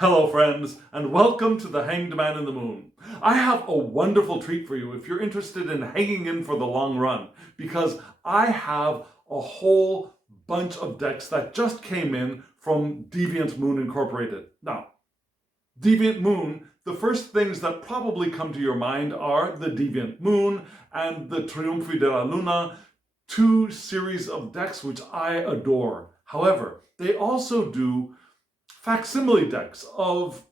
Hello friends, and welcome to The Hanged Man in the Moon. I have a wonderful treat for you if you're interested in hanging in for the long run, because I have a whole bunch of decks that just came in from Deviant Moon Incorporated. Now, Deviant Moon, the first things that probably come to your mind are the Deviant Moon and the Triunfo de la Luna, two series of decks which I adore. However, they also do facsimile decks of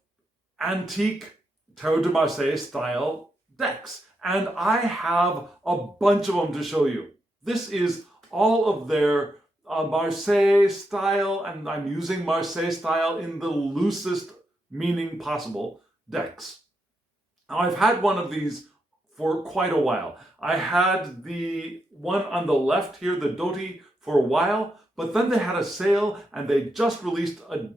antique Tarot de Marseille style decks. And I have a bunch of them to show you. This is all of their Marseille style, and I'm using Marseille style in the loosest meaning possible, decks. Now, I've had one of these for quite a while. I had the one on the left here, the Doti, for a while, but then they had a sale and they just released a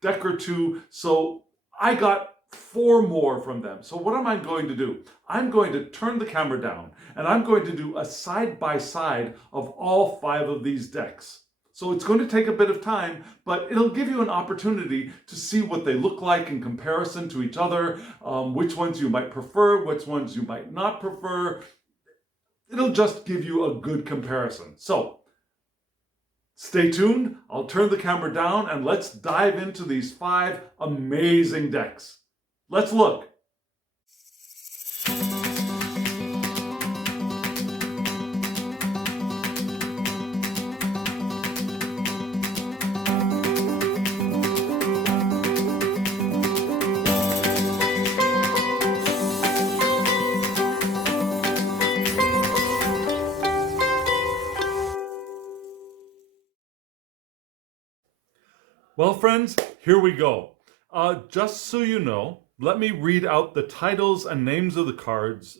deck or two, so I got 4 more from them. So what am I going to do? I'm going to turn the camera down and I'm going to do a side-by-side of all 5 of these decks. So it's going to take a bit of time, but it'll give you an opportunity to see what they look like in comparison to each other, which ones you might prefer, which ones you might not prefer. It'll just give you a good comparison. So stay tuned, I'll turn the camera down and let's dive into these 5 amazing decks. Let's look. Well, friends, here we go. Just so you know, let me read out the titles and names of the cards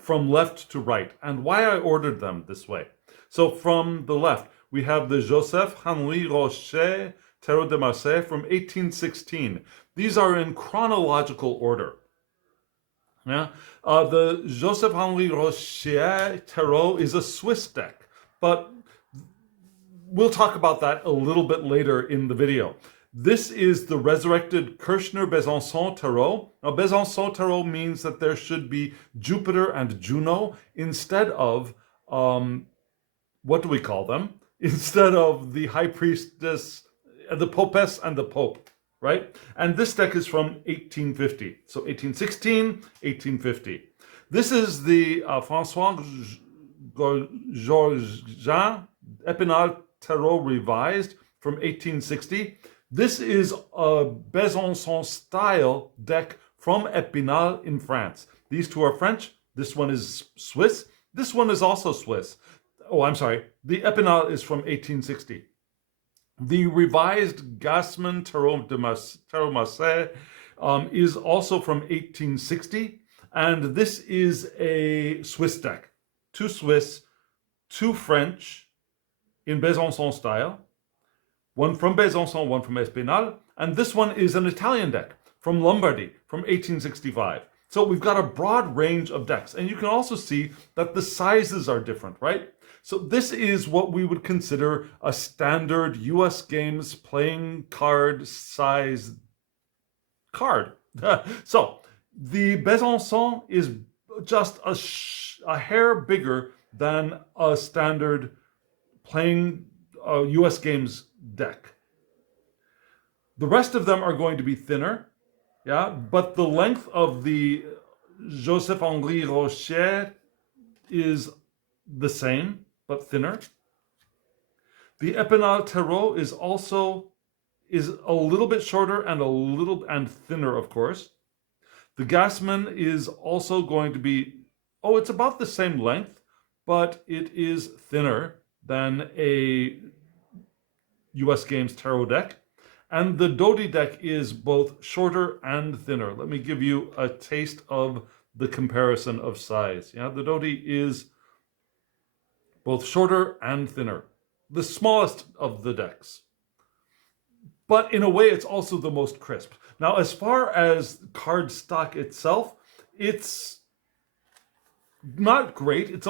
from left to right and why I ordered them this way. So from the left, we have the Joseph-Henri Rocher Tarot de Marseille from 1816. These are in chronological order. Yeah, the Joseph-Henri Rocher Tarot is a Swiss deck, but we'll talk about that a little bit later in the video. This is the resurrected Kirchner-Besançon Tarot. Now, Besançon Tarot means that there should be Jupiter and Juno instead of, what do we call them? Instead of the High Priestess, the Popess and the Pope, right? And this deck is from 1850. So 1816, 1850. This is the François Georgin Epinal Tarot Revised from 1860. This is a Besançon style deck from Epinal in France. These two are French. This one is Swiss. This one is also Swiss. Oh, I'm sorry. The Epinal is from 1860. The revised Gassman Tarot Marseille is also from 1860. And this is a Swiss deck. 2 Swiss, 2 French, in Besançon style, one from Besançon, one from Epinal, and this one is an Italian deck from Lombardy from 1865. So we've got a broad range of decks, and you can also see that the sizes are different, right? So this is what we would consider a standard US Games playing card size card. So the Besançon is just a hair bigger than a standard playing US Games deck. The rest of them are going to be thinner, yeah, but the length of the Joseph-Henri Rocher is the same, but thinner. The Epinal Tarot is a little bit shorter and thinner, of course. The Gassman is also going to be, it's about the same length, but it is thinner than a US Games Tarot deck. And the Doti deck is both shorter and thinner. Let me give you a taste of the comparison of size. Yeah, the Doti is both shorter and thinner. The smallest of the decks. But in a way, it's also the most crisp. Now, as far as card stock itself, it's not great. It's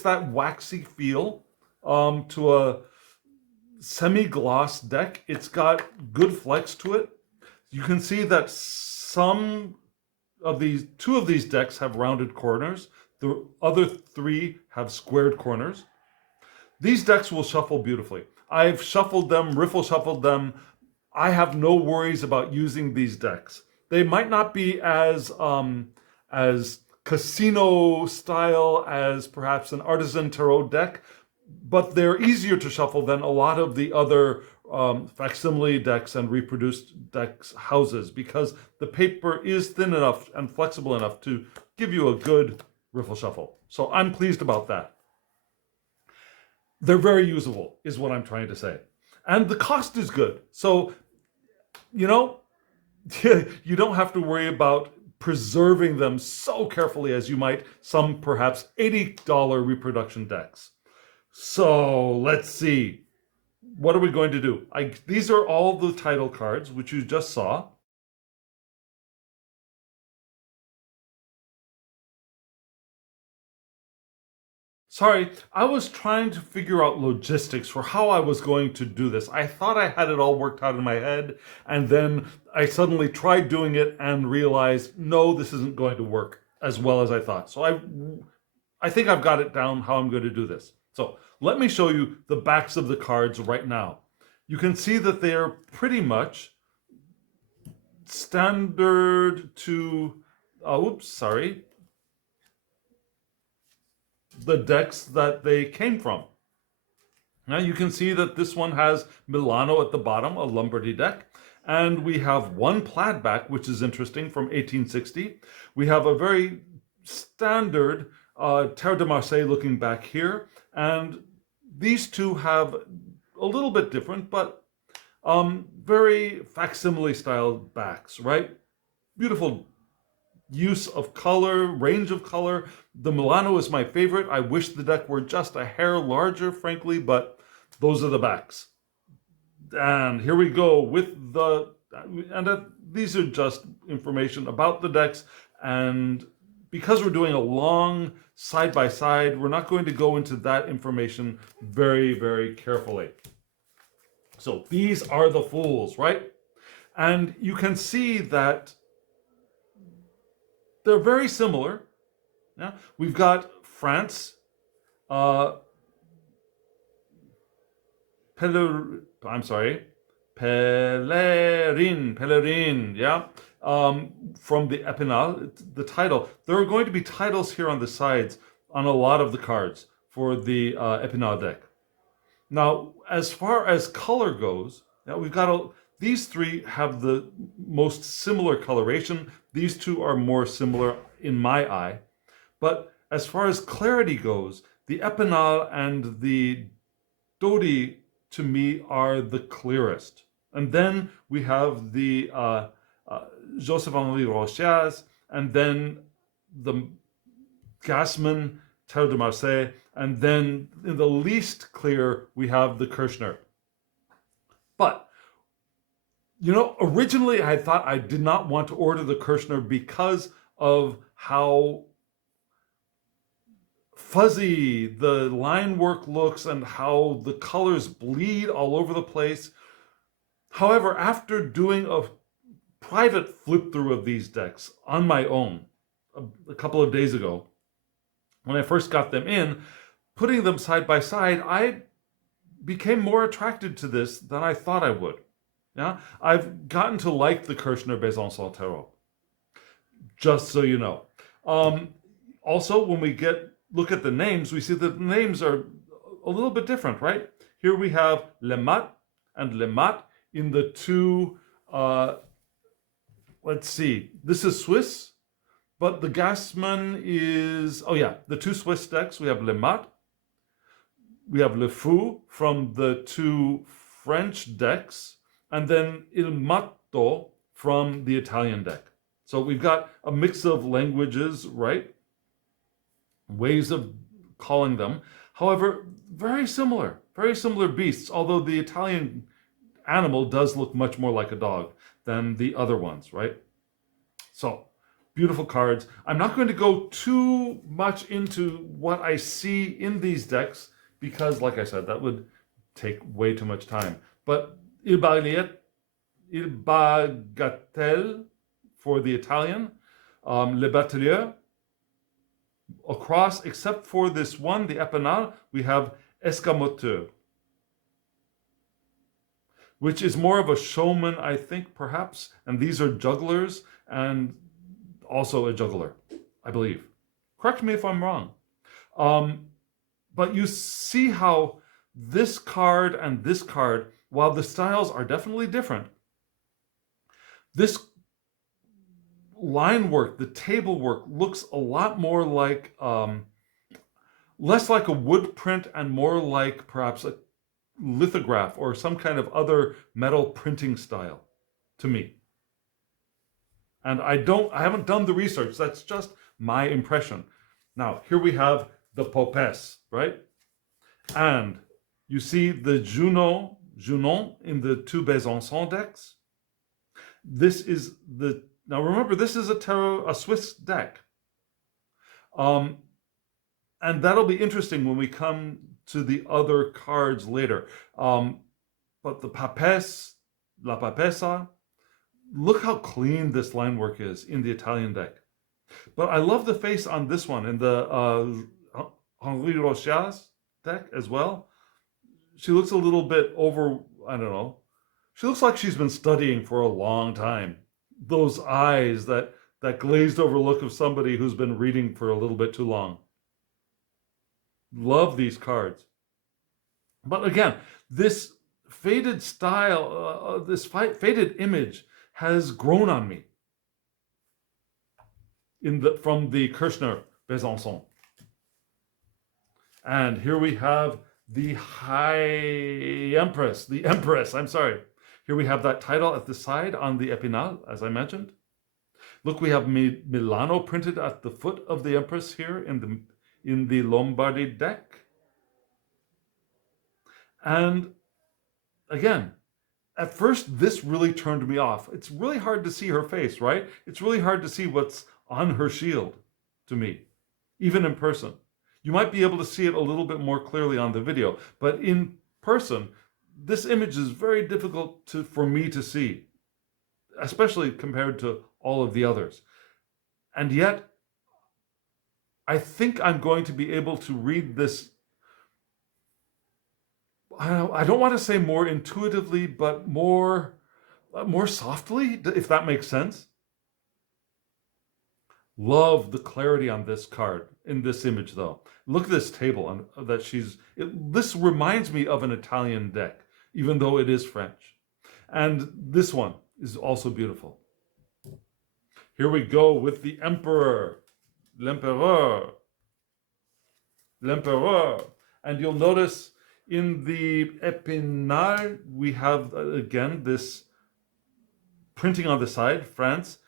that waxy feel to a semi-gloss deck. It's got good flex to it. You can see that two of these decks have rounded corners. The other three have squared corners. These decks will shuffle beautifully. I've shuffled them, riffle shuffled them. I have no worries about using these decks. They might not be as casino style as perhaps an artisan tarot deck, but they're easier to shuffle than a lot of the other facsimile decks and reproduced decks houses, because the paper is thin enough and flexible enough to give you a good riffle shuffle. So I'm pleased about that. They're very usable, is what I'm trying to say. And the cost is good. So, you know, you don't have to worry about preserving them so carefully as you might some perhaps $80 reproduction decks. So let's see. What are we going to do? These are all the title cards, which you just saw. Sorry, I was trying to figure out logistics for how I was going to do this. I thought I had it all worked out in my head, and then I suddenly tried doing it and realized, no, this isn't going to work as well as I thought. So I think I've got it down how I'm going to do this. So let me show you the backs of the cards right now. You can see that they are pretty much standard to, the decks that they came from. Now you can see that this one has Milano at the bottom, a Lombardy deck. And we have one plaid back, which is interesting, from 1860. We have a very standard Terre de Marseille looking back here. And these two have a little bit different, but very facsimile styled backs, right? Beautiful use of color, range of color. The Milano is my favorite. I wish the deck were just a hair larger, frankly, but those are the backs. And here we go with these are just information about the decks. And because we're doing a long side-by-side, we're not going to go into that information very, very carefully. So these are the fools, right? And you can see that they're very similar. Yeah? We've got France, Pelerin, yeah, from the Epinal, the title. There are going to be titles here on the sides on a lot of the cards for the Epinal deck. Now, as far as color goes, now we've got these three have the most similar coloration. These two are more similar in my eye. But as far as clarity goes, the Epinal and the Dodi, to me, are the clearest. And then we have the Joseph-Henri Rochas, and then the Gassman, Terre de Marseille, and then in the least clear, we have the Kirchner. But, you know, originally I thought I did not want to order the Kirchner because of how fuzzy the line work looks and how the colors bleed all over the place. However, after doing a private flip through of these decks on my own a couple of days ago, when I first got them in, putting them side by side, I became more attracted to this than I thought I would. Yeah, I've gotten to like the Kirchner Besançon Tarot, just so you know. Also, when we look at the names, we see that the names are a little bit different, right? Here we have Le Mat and Le Mat in the two, let's see, this is Swiss, but the Gassman is, the two Swiss decks. We have Le Mat, we have Le Fou from the two French decks, and then Il Matto from the Italian deck. So we've got a mix of languages, right? Ways of calling them. However, very similar beasts, although the Italian animal does look much more like a dog than the other ones, right? So, beautiful cards. I'm not going to go too much into what I see in these decks because, like I said, that would take way too much time. But Il Baillet Il Bagatelle for the Italian, Le Batelier. Across, except for this one, the Epinal, we have Escamoteur, which is more of a showman, I think, perhaps. And these are jugglers and also a juggler, I believe. Correct me if I'm wrong. But you see how this card and this card, while the styles are definitely different, this line work, the table work, looks a lot more like, less like a wood print and more like perhaps a lithograph or some kind of other metal printing style to me. And I haven't done the research. That's just my impression. Now, here we have the Popes, right? And you see the Junon in the two Besançon decks. This is now remember, this is a Swiss deck. And that'll be interesting when we come to the other cards later. But the Papes, La Papesa, look how clean this line work is in the Italian deck. But I love the face on this one in the Henri Rocha's deck as well. She looks a little bit I don't know. She looks like she's been studying for a long time. Those eyes, that glazed over look of somebody who's been reading for a little bit too long. Love these cards. But again, this faded style, this faded image has grown on me from the Kirchner Besançon. And here we have the Empress, I'm sorry. Here we have that title at the side on the Epinal, as I mentioned. Look, we have Milano printed at the foot of the Empress here in the Lombardy deck. And again, at first, this really turned me off. It's really hard to see her face, right? It's really hard to see what's on her shield to me, even in person. You might be able to see it a little bit more clearly on the video, but in person, this image is very difficult for me to see, especially compared to all of the others. And yet, I think I'm going to be able to read this, I don't want to say more intuitively, but more softly, if that makes sense. Love the clarity on this card, in this image though. Look at this table this reminds me of an Italian deck, even though it is French. And this one is also beautiful. Here we go with the Emperor, l'Empereur. And you'll notice in the Epinal, we have, again, this printing on the side, France,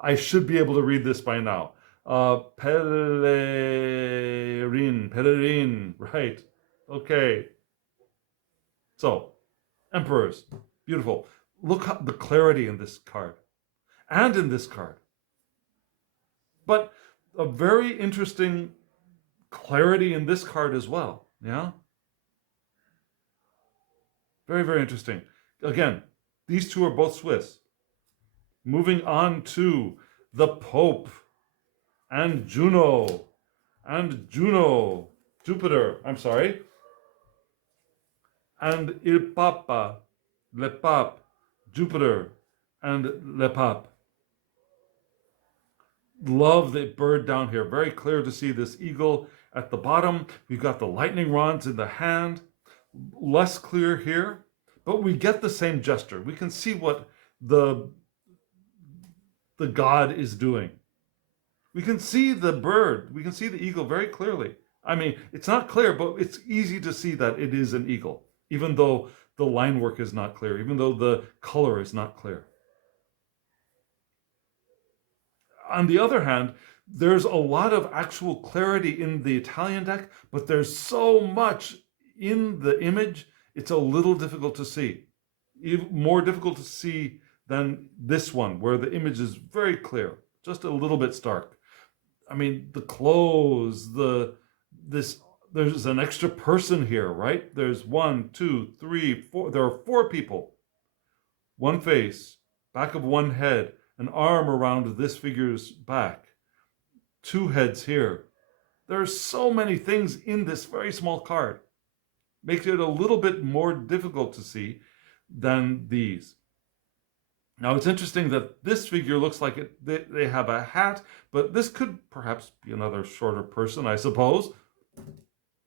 I should be able to read this by now. Pèlerin, right. Okay. So, emperors, beautiful. Look at the clarity in this card and in this card. But a very interesting clarity in this card as well, yeah? Very, very interesting. Again, these two are both Swiss. Moving on to the Pope and Jupiter, and Il Papa, Le Pape, Jupiter, and Le Pape. Love the bird down here. Very clear to see this eagle at the bottom. We've got the lightning rods in the hand. Less clear here, but we get the same gesture. We can see what the god is doing. We can see the bird. We can see the eagle very clearly. I mean, it's not clear, but it's easy to see that it is an eagle, even though the line work is not clear, even though the color is not clear. On the other hand, there's a lot of actual clarity in the Italian deck, but there's so much in the image, it's a little difficult to see. Even more difficult to see than this one, where the image is very clear, just a little bit stark. I mean, the clothes, this there's an extra person here, right? There's 1, 2, 3, 4. There are 4 people. One face, back of one head, an arm around this figure's back, 2 heads here. There are so many things in this very small card. Makes it a little bit more difficult to see than these. Now it's interesting that this figure looks like they have a hat, but this could perhaps be another shorter person, I suppose.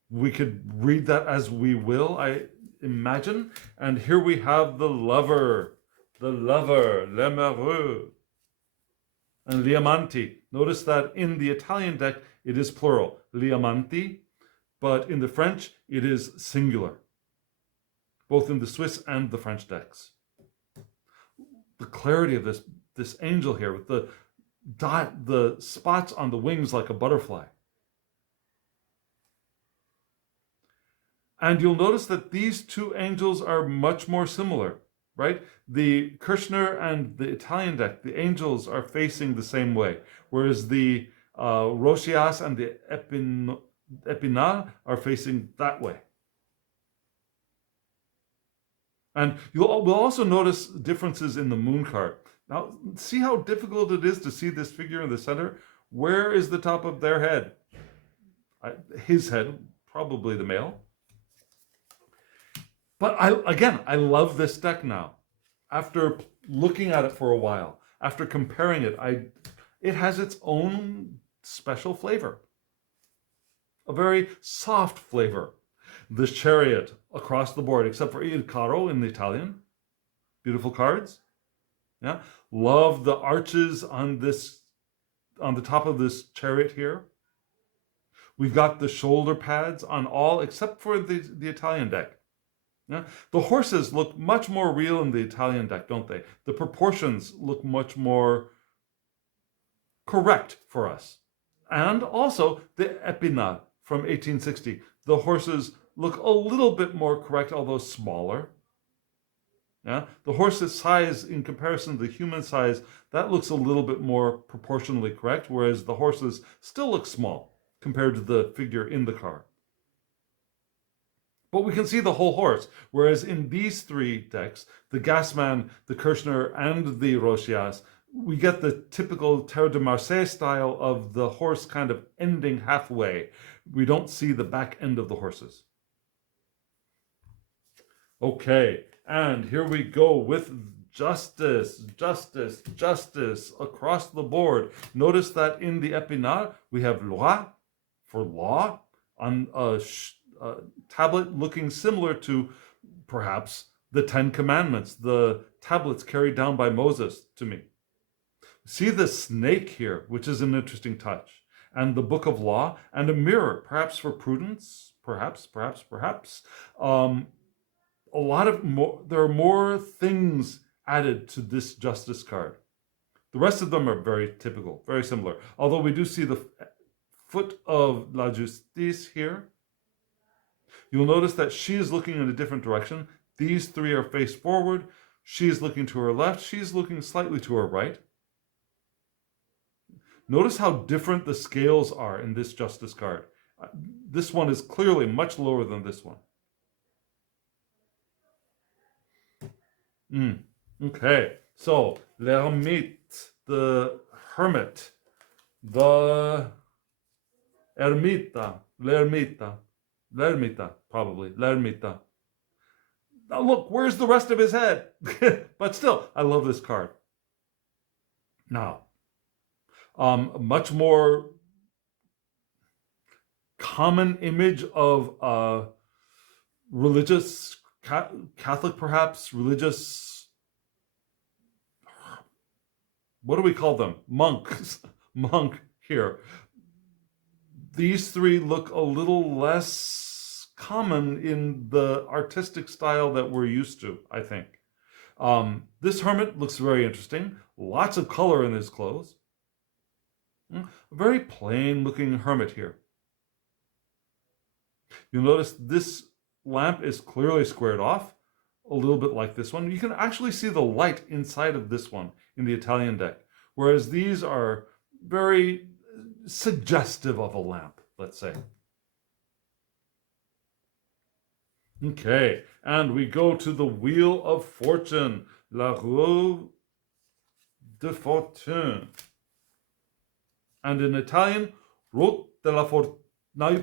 We could read that as we will, I imagine. And here we have the lover, l'amoureux, and gli amanti. Notice that in the Italian deck, it is plural, gli amanti, but in the French, it is singular, both in the Swiss and the French decks. The clarity of this angel here with the spots on the wings like a butterfly. And you'll notice that these 2 angels are much more similar, right? The Kirchner and the Italian deck, the angels are facing the same way, whereas the Rochias and the Epinal are facing that way. And we'll also notice differences in the moon card. Now, see how difficult it is to see this figure in the center? Where is the top of their head? His head, probably the male. But I love this deck now. After looking at it for a while, after comparing it, it has its own special flavor. A very soft flavor. The Chariot across the board, except for Il Carro in the Italian. Beautiful cards. Yeah. Love the arches on the top of this Chariot here. We've got the shoulder pads on all except for the Italian deck. Yeah? The horses look much more real in the Italian deck, don't they? The proportions look much more correct for us. And also the Epinal from 1860. The horses look a little bit more correct, although smaller. Yeah? The horse's size in comparison to the human size, that looks a little bit more proportionally correct, whereas the horses still look small compared to the figure in the card. But we can see the whole horse, whereas in these 3 decks, the Gassman, the Kirchner, and the Rochias, we get the typical Tarot de Marseille style of the horse kind of ending halfway. We don't see the back end of the horses. Okay, and here we go with justice across the board. Notice that in the Epinal, we have loi for law on a tablet looking similar to perhaps the 10 Commandments, the tablets carried down by Moses to me. See the snake here, which is an interesting touch, and the book of law, and a mirror, perhaps for prudence, perhaps. A lot of more, there are more things added to this justice card. The rest of them are very typical, very similar. Although we do see the foot of La Justice here. You'll notice that she is looking in a different direction. These 3 are faced forward. She is looking to her left. She's looking slightly to her right. Notice how different the scales are in this justice card. This one is clearly much lower than this one. Okay, so l'ermite, the hermit, the ermita, l'ermita, probably, l'ermita. Now look, where's the rest of his head? But still, I love this card. Now, much more common image of religious, Catholic perhaps, religious, what do we call them? Monks. Monk here. These 3 look a little less common in the artistic style that we're used to, I think. This hermit looks very interesting. Lots of color in his clothes. A very plain looking hermit here. You'll notice this lamp is clearly squared off, a little bit like this one. You can actually see the light inside of this one in the Italian deck, whereas these are very suggestive of a lamp, let's say. Okay, and we go to the Wheel of Fortune, La Roue de Fortune. And in Italian, Route de la Fortune. Now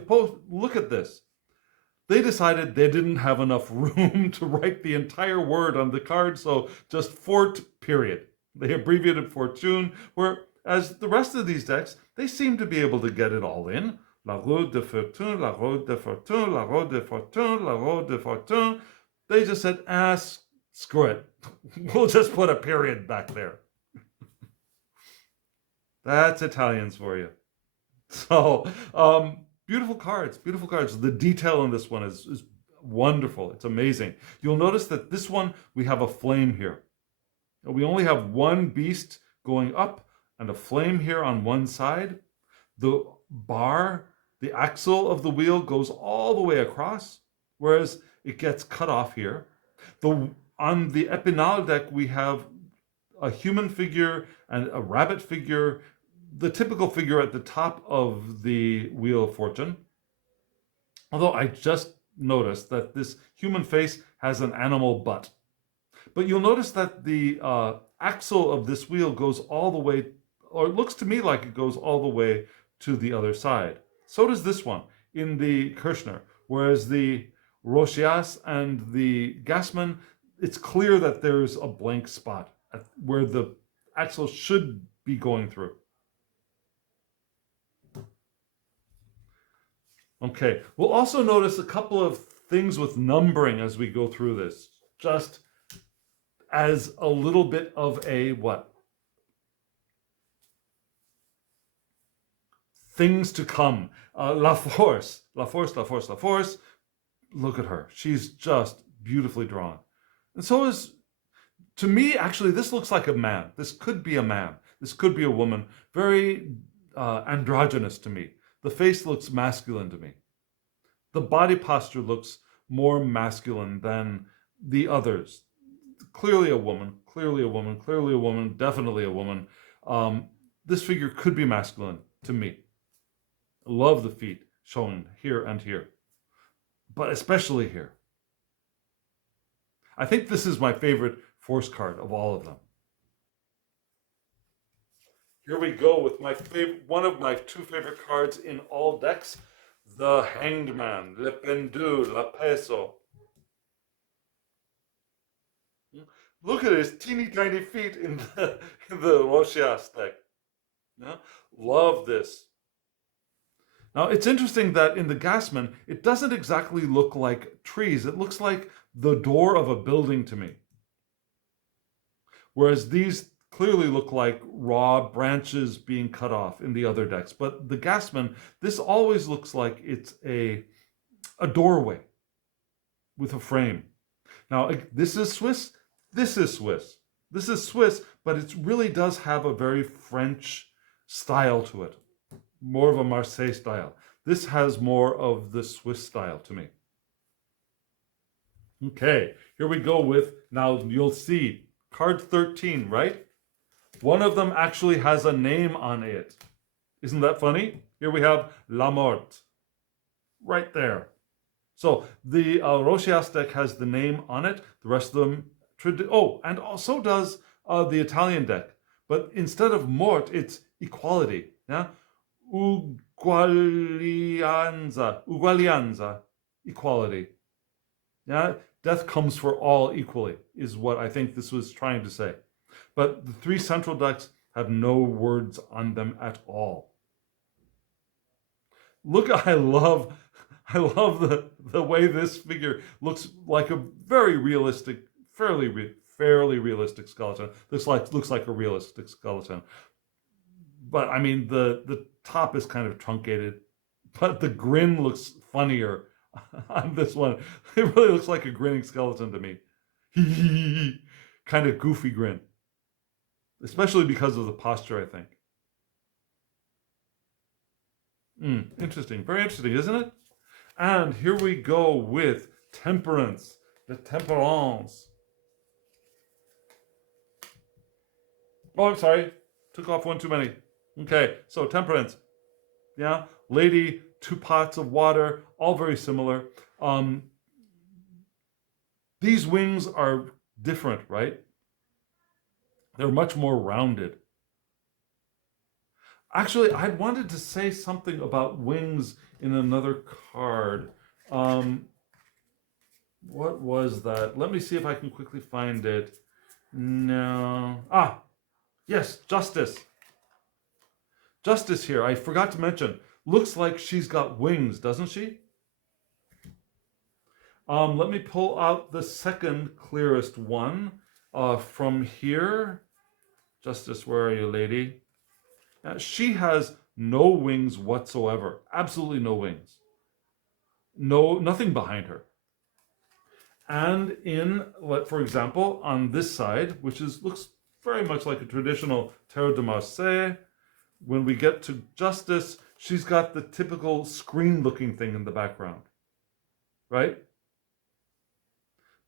look at this. They decided they didn't have enough room to write the entire word on the card, so just Fort, period. They abbreviated Fortune, whereas the rest of these decks, they seem to be able to get it all in. La Roue de Fortune, La Roue de Fortune, La Roue de Fortune, La Roue de Fortune. They just said, screw it. We'll just put a period back there. That's Italians for you. So, beautiful cards, beautiful cards. The detail in this one is wonderful. It's amazing. You'll notice that this one, we have a flame here. We only have one beast going up and a flame here on one side. The bar, the axle of the wheel goes all the way across, whereas it gets cut off here. On the Epinal deck, we have a human figure and a rabbit figure, the typical figure at the top of the Wheel of Fortune. Although I just noticed that this human face has an animal butt. But you'll notice that the axle of this wheel goes all the way, or it looks to me like it goes all the way to the other side. So does this one in the Kirchner, whereas the Rochias and the Gassman, it's clear that there's a blank spot where the axle should be going through. Okay, we'll also notice a couple of things with numbering as we go through this, just as a little bit of a what? Things to come. La Force, La Force, La Force, La Force. Look at her. She's just beautifully drawn. And so is, to me, actually, this looks like a man. This could be a man. This could be a woman. Very androgynous to me. The face looks masculine to me. The body posture looks more masculine than the others. Clearly a woman, clearly a woman, clearly a woman, definitely a woman. This figure could be masculine to me. I love the feet shown here and here, but especially here. I think this is my favorite force card of all of them. Here we go with one of my two favorite cards in all decks, the Hanged Man, Le Pendule, La Peso. Look at his teeny tiny feet in the Rochias deck. Yeah? Love this. Now it's interesting that in the Gassman, it doesn't exactly look like trees. It looks like the door of a building to me. Whereas these clearly look like raw branches being cut off in the other decks. But the Gassman, this always looks like it's a doorway with a frame. Now, this is Swiss. This is Swiss. This is Swiss, but it really does have a very French style to it. More of a Marseille style. This has more of the Swiss style to me. Okay, here we go with, now you'll see, card 13, right? One of them actually has a name on it. Isn't that funny? Here we have La Morte. Right there. So the Rochias deck has the name on it. The rest of them, and also does the Italian deck. But instead of Mort, it's equality. Yeah? Uguaglianza, equality. Yeah? Death comes for all equally, is what I think this was trying to say. But the three central decks have no words on them at all. Look, I love the way this figure looks like a very realistic, fairly realistic skeleton. This looks like a realistic skeleton. But I mean, the top is kind of truncated, but the grin looks funnier on this one. It really looks like a grinning skeleton to me. Kind of goofy grin. Especially because of the posture, I think. Interesting. Very interesting, isn't it? And here we go with Temperance. The Temperance. Oh, I'm sorry. Took off one too many. Okay, so Temperance. Yeah, lady, 2 pots of water, all very similar. These wings are different, right? They're much more rounded. Actually, I wanted to say something about wings in another card. What was that? Let me see if I can quickly find it. No. Ah, yes, Justice. Justice here, I forgot to mention. Looks like she's got wings, doesn't she? Let me pull out the second clearest one from here. Justice, where are you, lady? She has no wings whatsoever. Absolutely no wings. No, nothing behind her. And in, for example, on this side, which looks very much like a traditional Tarot de Marseille, when we get to Justice, she's got the typical screen-looking thing in the background, right?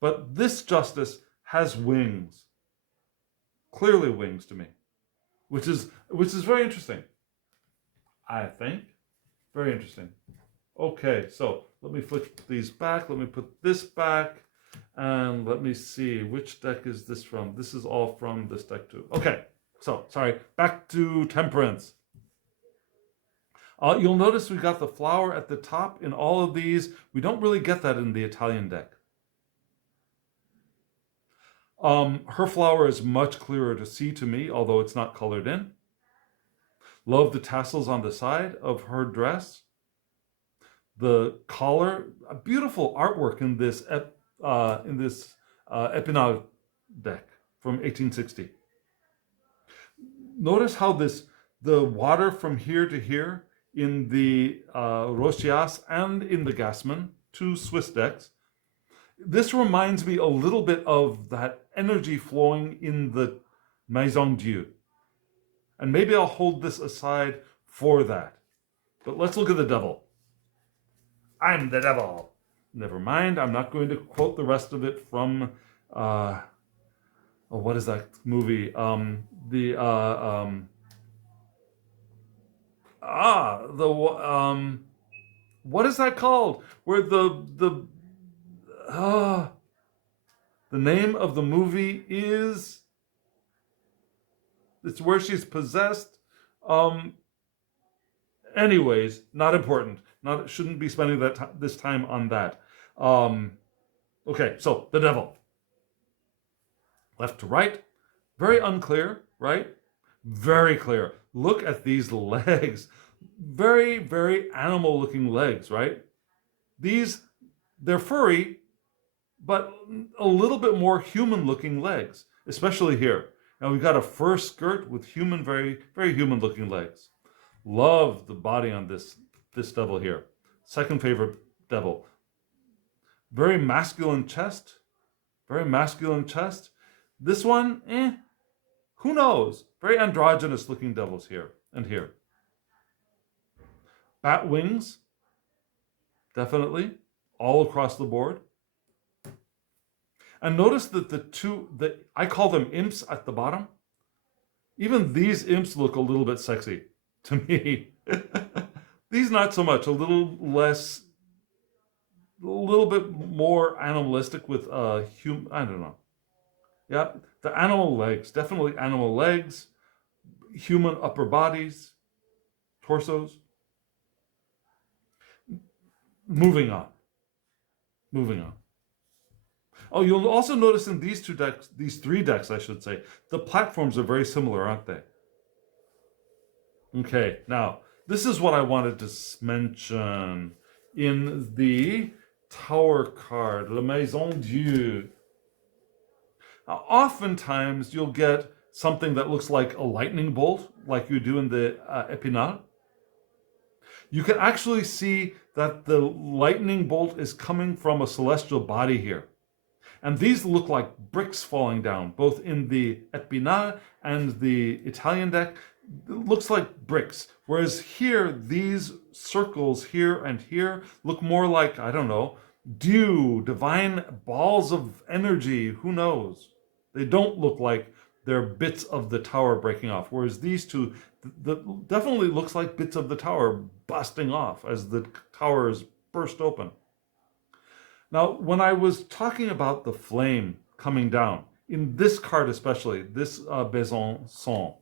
But this Justice has wings, clearly wings to me, which is very interesting, I think. Very interesting. Okay, so let me flip these back. Let me put this back. And let me see, which deck is this from? This is all from this deck too. Okay, so, sorry, back to Temperance. You'll notice we got the flower at the top in all of these. We don't really get that in the Italian deck. Her flower is much clearer to see to me, although it's not colored in. Love the tassels on the side of her dress. The collar, a beautiful artwork in this Epinal deck from 1860. Notice how the water from here to here in the Rochias and in the Gassman, two Swiss decks. This reminds me a little bit of that energy flowing in the Maison Dieu. And maybe I'll hold this aside for that. But let's look at the devil. I'm the devil. Never mind, I'm not going to quote the rest of it from, what is that movie? What is that called? Where the name of the movie is, it's where she's possessed. Anyways, not important. Shouldn't be spending this time on that. Okay, so the devil. Left to right, very unclear, right? Very clear. Look at these legs. Very, very animal-looking legs, right? They're furry, but a little bit more human-looking legs, especially here. Now we've got a fur skirt with very, very human-looking legs. Love the body on this devil here. Second favorite devil. Very masculine chest. Very masculine chest. This one, who knows? Very androgynous looking devils here and here. Bat wings, definitely, all across the board. And notice that I call them imps at the bottom. Even these imps look a little bit sexy to me. These not so much, a little bit more animalistic with I don't know. Yeah, the animal legs, definitely animal legs, human upper bodies, torsos. Moving on. Oh, you'll also notice in these three decks, I should say, the platforms are very similar, aren't they? Okay, now, this is what I wanted to mention in the Tower card, La Maison Dieu. Now, oftentimes, you'll get something that looks like a lightning bolt, like you do in the Epinal. You can actually see that the lightning bolt is coming from a celestial body here. And these look like bricks falling down, both in the Epinal and the Italian deck. It looks like bricks. Whereas here, these circles here and here look more like, I don't know, dew, divine balls of energy, who knows? They don't look like they're bits of the tower breaking off. Whereas these two definitely looks like bits of the tower busting off as the towers burst open. Now, when I was talking about the flame coming down, in this card especially, this Besançon,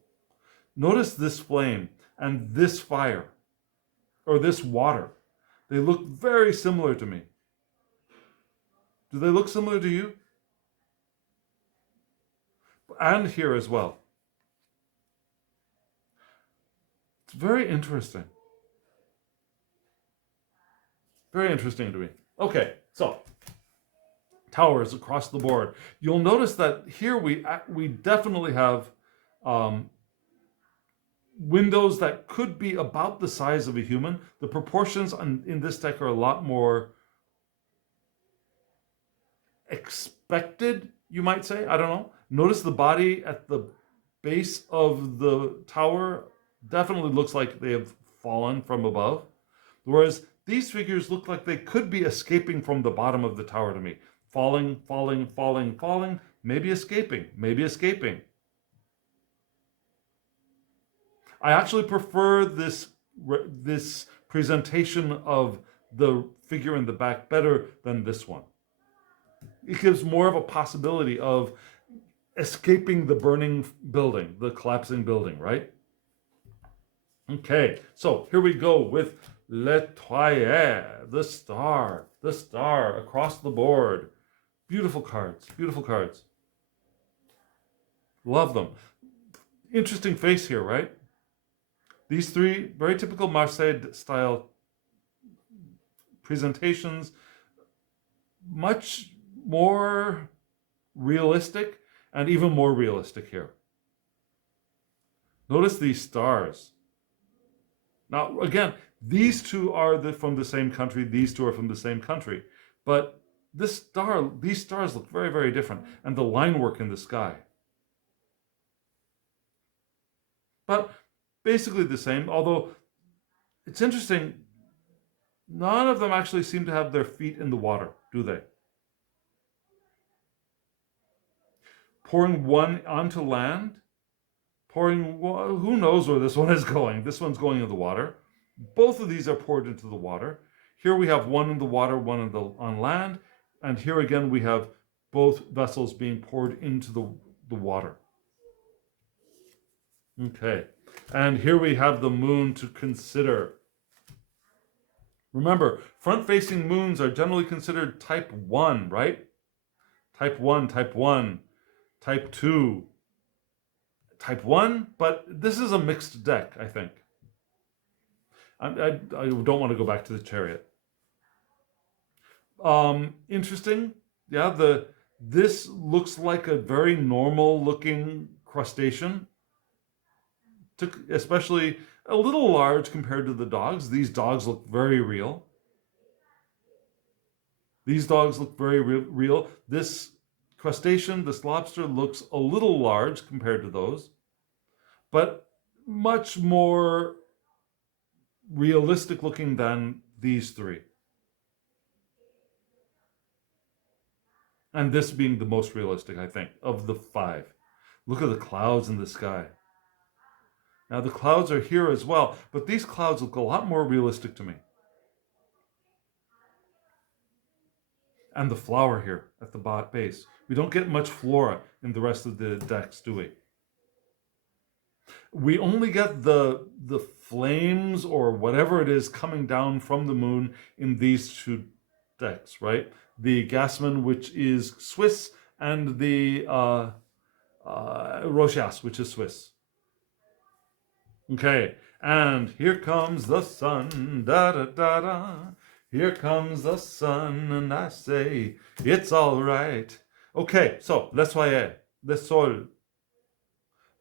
notice this flame and this fire, or this water. They look very similar to me. Do they look similar to you? And here as well. It's very interesting. Very interesting to me. Okay, so towers across the board. You'll notice that here we definitely have windows that could be about the size of a human. The proportions in this deck are a lot more expected, you might say. I don't know. Notice the body at the base of the tower definitely looks like they have fallen from above. Whereas these figures look like they could be escaping from the bottom of the tower to me. Falling, falling, falling, falling, maybe escaping, maybe escaping. I actually prefer this presentation of the figure in the back better than this one. It gives more of a possibility of escaping the burning building, the collapsing building, right? Okay, so here we go with L'Étoile, the star across the board. Beautiful cards, beautiful cards. Love them. Interesting face here, right? These three, very typical Marseille style presentations, much more realistic and even more realistic here. Notice these stars. Now, again, these two are from the same country, these two are from the same country, but these stars look very, very different, and the line work in the sky. But basically the same, although it's interesting, none of them actually seem to have their feet in the water, do they? Pouring one onto land, who knows where this one is going? This one's going in the water. Both of these are poured into the water. Here we have one in the water, one on land, and here again we have both vessels being poured into the water. Okay, and here we have the moon to consider. Remember, front-facing moons are generally considered type 1, right? Type 1, type 1, type 2, type 1, but this is a mixed deck, I think. I don't want to go back to the chariot. Interesting. Yeah, this looks like a very normal looking crustacean. Especially a little large compared to the dogs. These dogs look very real. These dogs look very real. This crustacean, this lobster, looks a little large compared to those, but much more realistic looking than these three. And this being the most realistic, I think, of the five. Look at the clouds in the sky. Now the clouds are here as well, but these clouds look a lot more realistic to me. And the flower here at the base. We don't get much flora in the rest of the decks, do we? We only get the flames or whatever it is coming down from the moon in these two decks, right? The Gassman, which is Swiss, and the Rochas, which is Swiss. Okay, and here comes the sun, da da da da. Here comes the sun, and I say, it's all right. Okay, so, l'Étoile, le sol.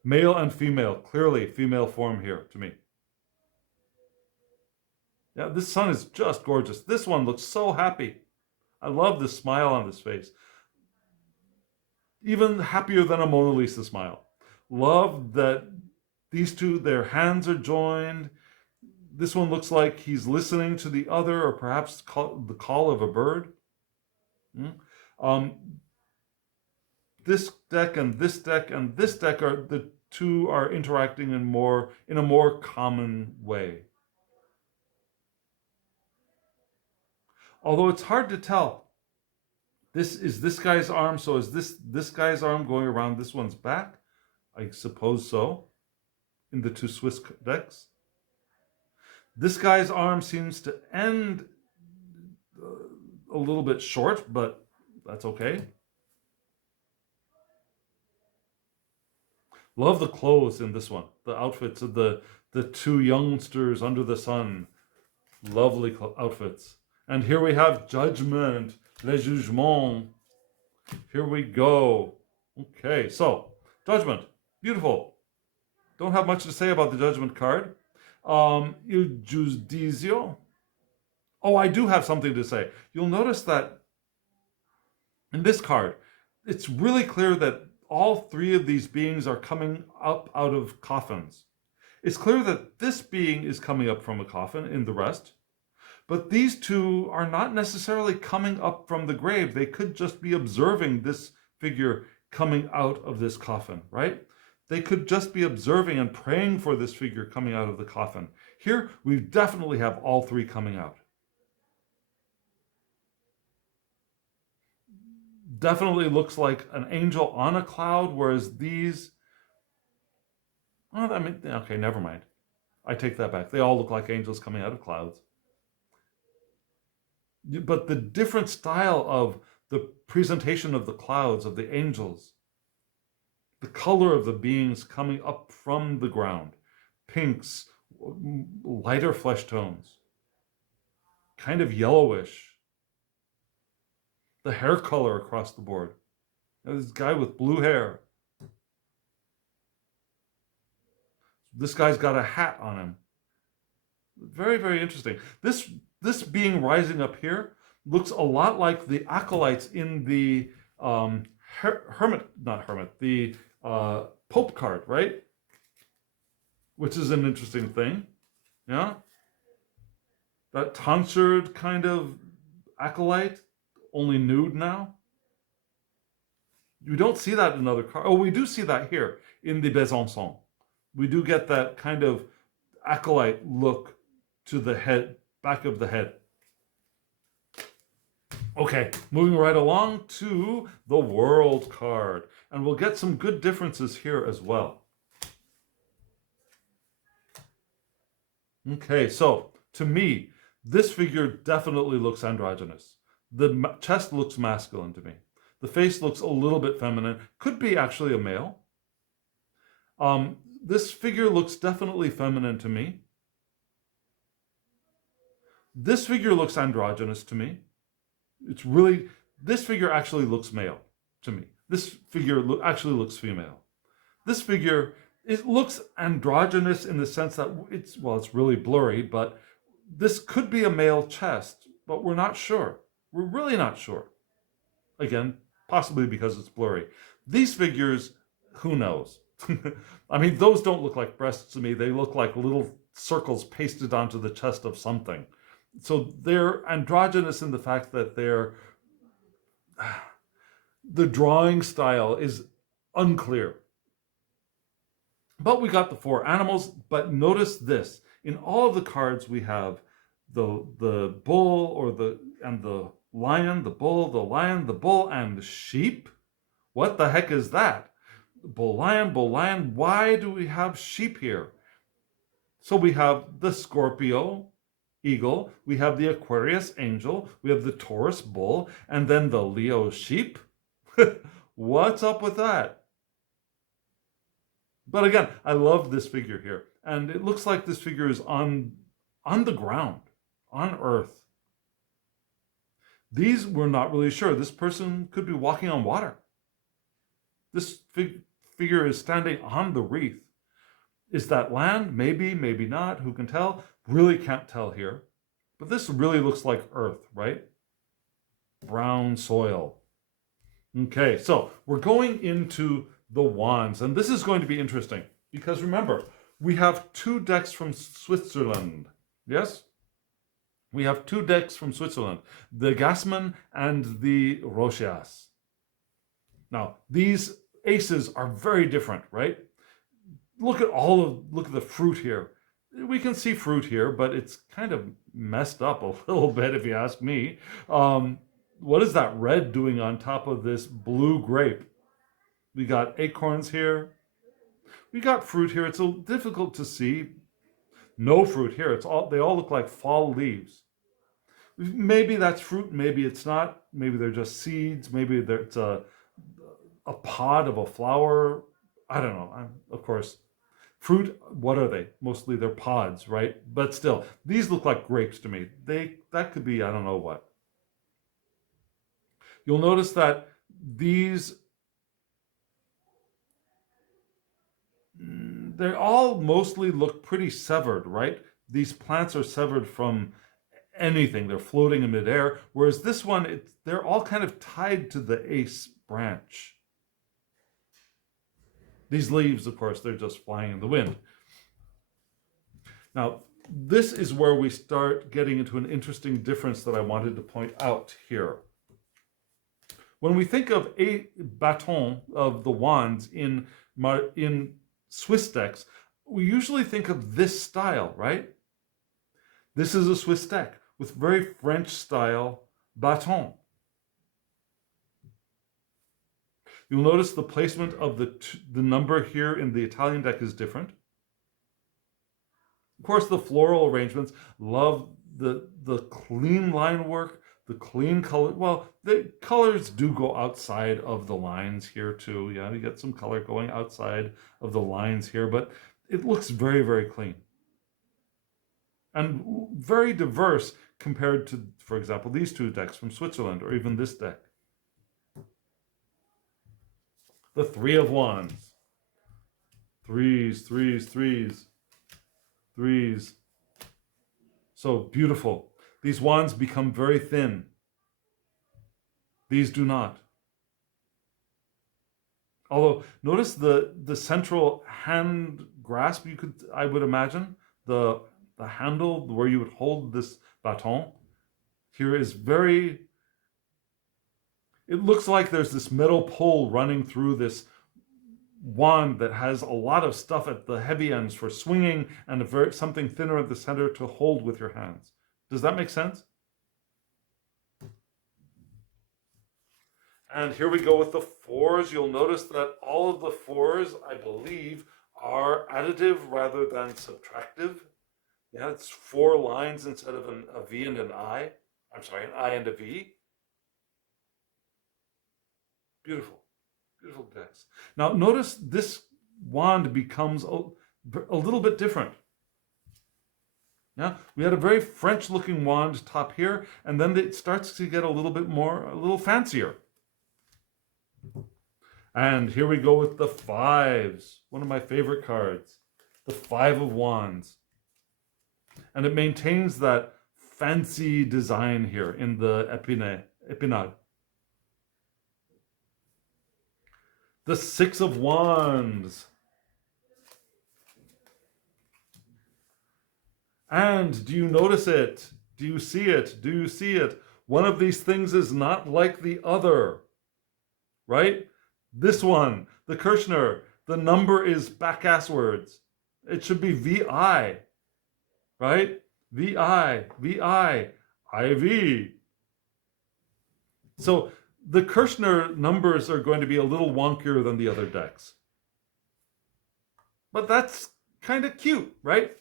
Male and female, clearly female form here to me. Yeah, this sun is just gorgeous. This one looks so happy. I love the smile on this face. Even happier than a Mona Lisa smile. Love that these two, their hands are joined. This one looks like he's listening to the other, or perhaps the call of a bird. This deck and this deck and this deck are the two are interacting in a more common way. Although it's hard to tell This is this guy's arm, so is this guy's arm going around this one's back? I suppose so, in the two Swiss decks. This guy's arm seems to end a little bit short, but that's okay. Love the clothes in this one. The outfits of the two youngsters under the sun. Lovely outfits. And here we have Judgment, Le Jugement. Here we go. Okay, so Judgment, beautiful. Don't have much to say about the Judgment card. Il Giudizio. Oh, I do have something to say. You'll notice that in this card, it's really clear that all three of these beings are coming up out of coffins. It's clear that this being is coming up from a coffin in the rest, but these two are not necessarily coming up from the grave. They could just be observing this figure coming out of this coffin, right? They could just be observing and praying for this figure coming out of the coffin. Here, we definitely have all three coming out. Definitely looks like an angel on a cloud, whereas these... Oh, I mean, okay, never mind. I take that back. They all look like angels coming out of clouds. But the different style of the presentation of the clouds, of the angels, the color of the beings coming up from the ground, pinks, lighter flesh tones, kind of yellowish, the hair color across the board. This guy with blue hair. This guy's got a hat on him. Very, very interesting. This being rising up here looks a lot like the acolytes in the Pope card, right? Which is an interesting thing. Yeah? That tonsured kind of acolyte, only nude now. You don't see that in other cards. Oh, we do see that here in the Besançon. We do get that kind of acolyte look to the head, back of the head. Okay, moving right along to the World card. And we'll get some good differences here as well. Okay, so to me, this figure definitely looks androgynous. The chest looks masculine to me. The face looks a little bit feminine. Could be actually a male. This figure looks definitely feminine to me. This figure looks androgynous to me. It's really, this figure actually looks male to me. This figure actually looks female. This figure, it looks androgynous in the sense that it's really blurry, but this could be a male chest, but we're not sure. We're really not sure. Again, possibly because it's blurry. These figures, who knows? I mean, those don't look like breasts to me. They look like little circles pasted onto the chest of something. So they're androgynous in the fact that the drawing style is unclear. But we got the four animals, but notice this. In all of the cards we have the bull and the lion, the bull, the lion, the bull, and the sheep. What the heck is that? Bull, lion, why do we have sheep here? So we have the Scorpio eagle, we have the Aquarius angel, we have the Taurus bull, and then the Leo sheep. What's up with that? But again, I love this figure here. And it looks like this figure is on the ground, on Earth. These, we're not really sure. This person could be walking on water. This figure is standing on the wreath. Is that land? Maybe, maybe not. Who can tell? Really can't tell here. But this really looks like Earth, right? Brown soil. Okay, so we're going into the wands. And this is going to be interesting. Because remember, we have two decks from Switzerland. Yes? We have two decks from Switzerland. The Gassmann and the Rochas. Now, these aces are very different, right? Look at the fruit here. We can see fruit here, but it's kind of messed up a little bit if you ask me. what is that red doing on top of this blue grape? We got acorns here. We got fruit here. It's difficult to see. No fruit here. They all look like fall leaves. Maybe that's fruit, maybe it's not. Maybe they're just seeds. Maybe it's a pod of a flower. I don't know. Of course, fruit, what are they? Mostly they're pods, right? But still, these look like grapes to me. That could be, I don't know what. You'll notice that these, they all mostly look pretty severed, right? These plants are severed from anything. They're floating in midair. Whereas this one, they're all kind of tied to the ace branch. These leaves, of course, they're just flying in the wind. Now, this is where we start getting into an interesting difference that I wanted to point out here. When we think of a bâton, of the wands in Swiss decks, we usually think of this style, right? This is a Swiss deck with very French style bâton. You'll notice the placement of the number here in the Italian deck is different. Of course, the floral arrangements, love the clean line work, the clean color. Well, the colors do go outside of the lines here too. Yeah, you get some color going outside of the lines here, but it looks very, very clean. And very diverse compared to, for example, these two decks from Switzerland, or even this deck. The Three of Wands. Threes, threes, threes, threes. So beautiful. These wands become very thin. These do not. Although, notice the central hand grasp, I would imagine, the handle where you would hold this baton here is very, it looks like there's this metal pole running through this wand that has a lot of stuff at the heavy ends for swinging and something thinner at the center to hold with your hands. Does that make sense? And here we go with the fours. You'll notice that all of the fours, I believe, are additive rather than subtractive. Yeah, it's 4 lines instead of a V and an I. I'm sorry, an I and a V. Beautiful, beautiful decks. Now notice this wand becomes a little bit different. Yeah, we had a very French-looking wand top here, and then it starts to get a little fancier. And here we go with the fives, one of my favorite cards, the Five of Wands. And it maintains that fancy design here in the épinal. The Six of Wands. And do you notice it? Do you see it? Do you see it? One of these things is not like the other, right? This one, the Kirchner, the number is back-asswards. It should be VI, right? VI, VI, IV. So the Kirchner numbers are going to be a little wonkier than the other decks. But that's kind of cute, right?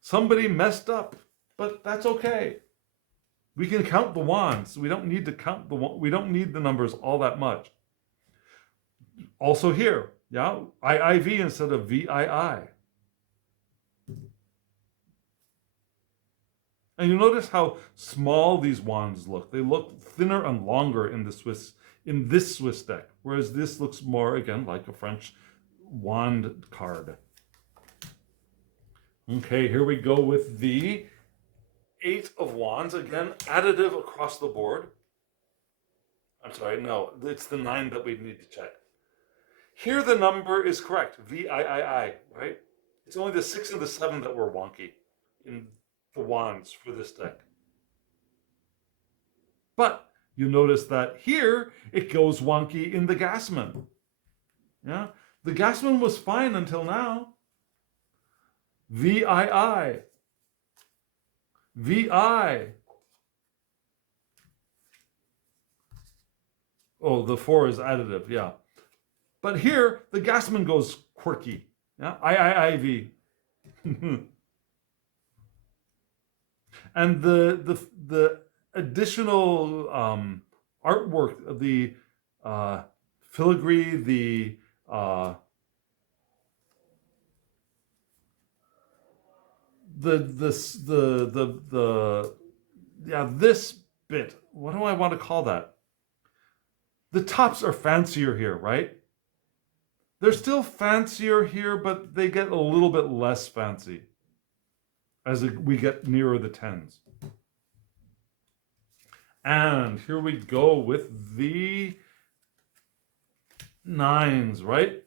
Somebody messed up, but that's okay. We can count the wands. We don't need to count we don't need the numbers all that much. Also here, yeah, IIV instead of VII. And you notice how small these wands look. They look thinner and longer in this Swiss deck, whereas this looks more, again, like a French wand card. Okay, here we go with the Eight of Wands. Again, additive across the board. I'm sorry, no, it's the 9 that we need to check. Here the number is correct, VIII, right? It's only the 6 and the 7 that were wonky in the wands for this deck. But you notice that here it goes wonky in the Gassman. Yeah, the Gassman was fine until now. VII, VI, Oh, the 4 is additive, yeah. But here, the Gassman goes quirky. Yeah, IV. And the additional artwork, the filigree, uh, the yeah, this bit. What do I want to call that? The tops are fancier here, right? They're still fancier here, but they get a little bit less fancy as we get nearer the 10s. And here we go with the 9s, right?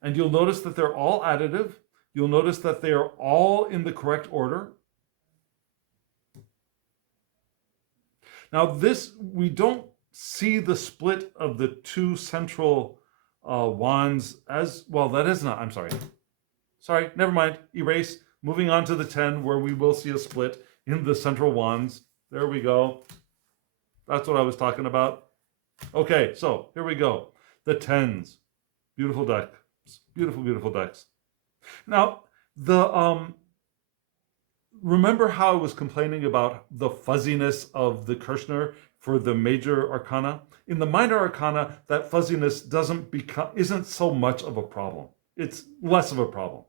And you'll notice that they're all additive. You'll notice that they are all in the correct order. Now this, we don't see the split of the 2 central wands as, well, that is not, I'm sorry. Sorry, never mind, erase. Moving on to the 10, where we will see a split in the central wands. There we go. That's what I was talking about. Okay, so here we go. The 10s. Beautiful deck. Beautiful, beautiful decks. Now, remember how I was complaining about the fuzziness of the Kirchner for the major arcana? In the minor arcana, that fuzziness isn't so much of a problem. It's less of a problem.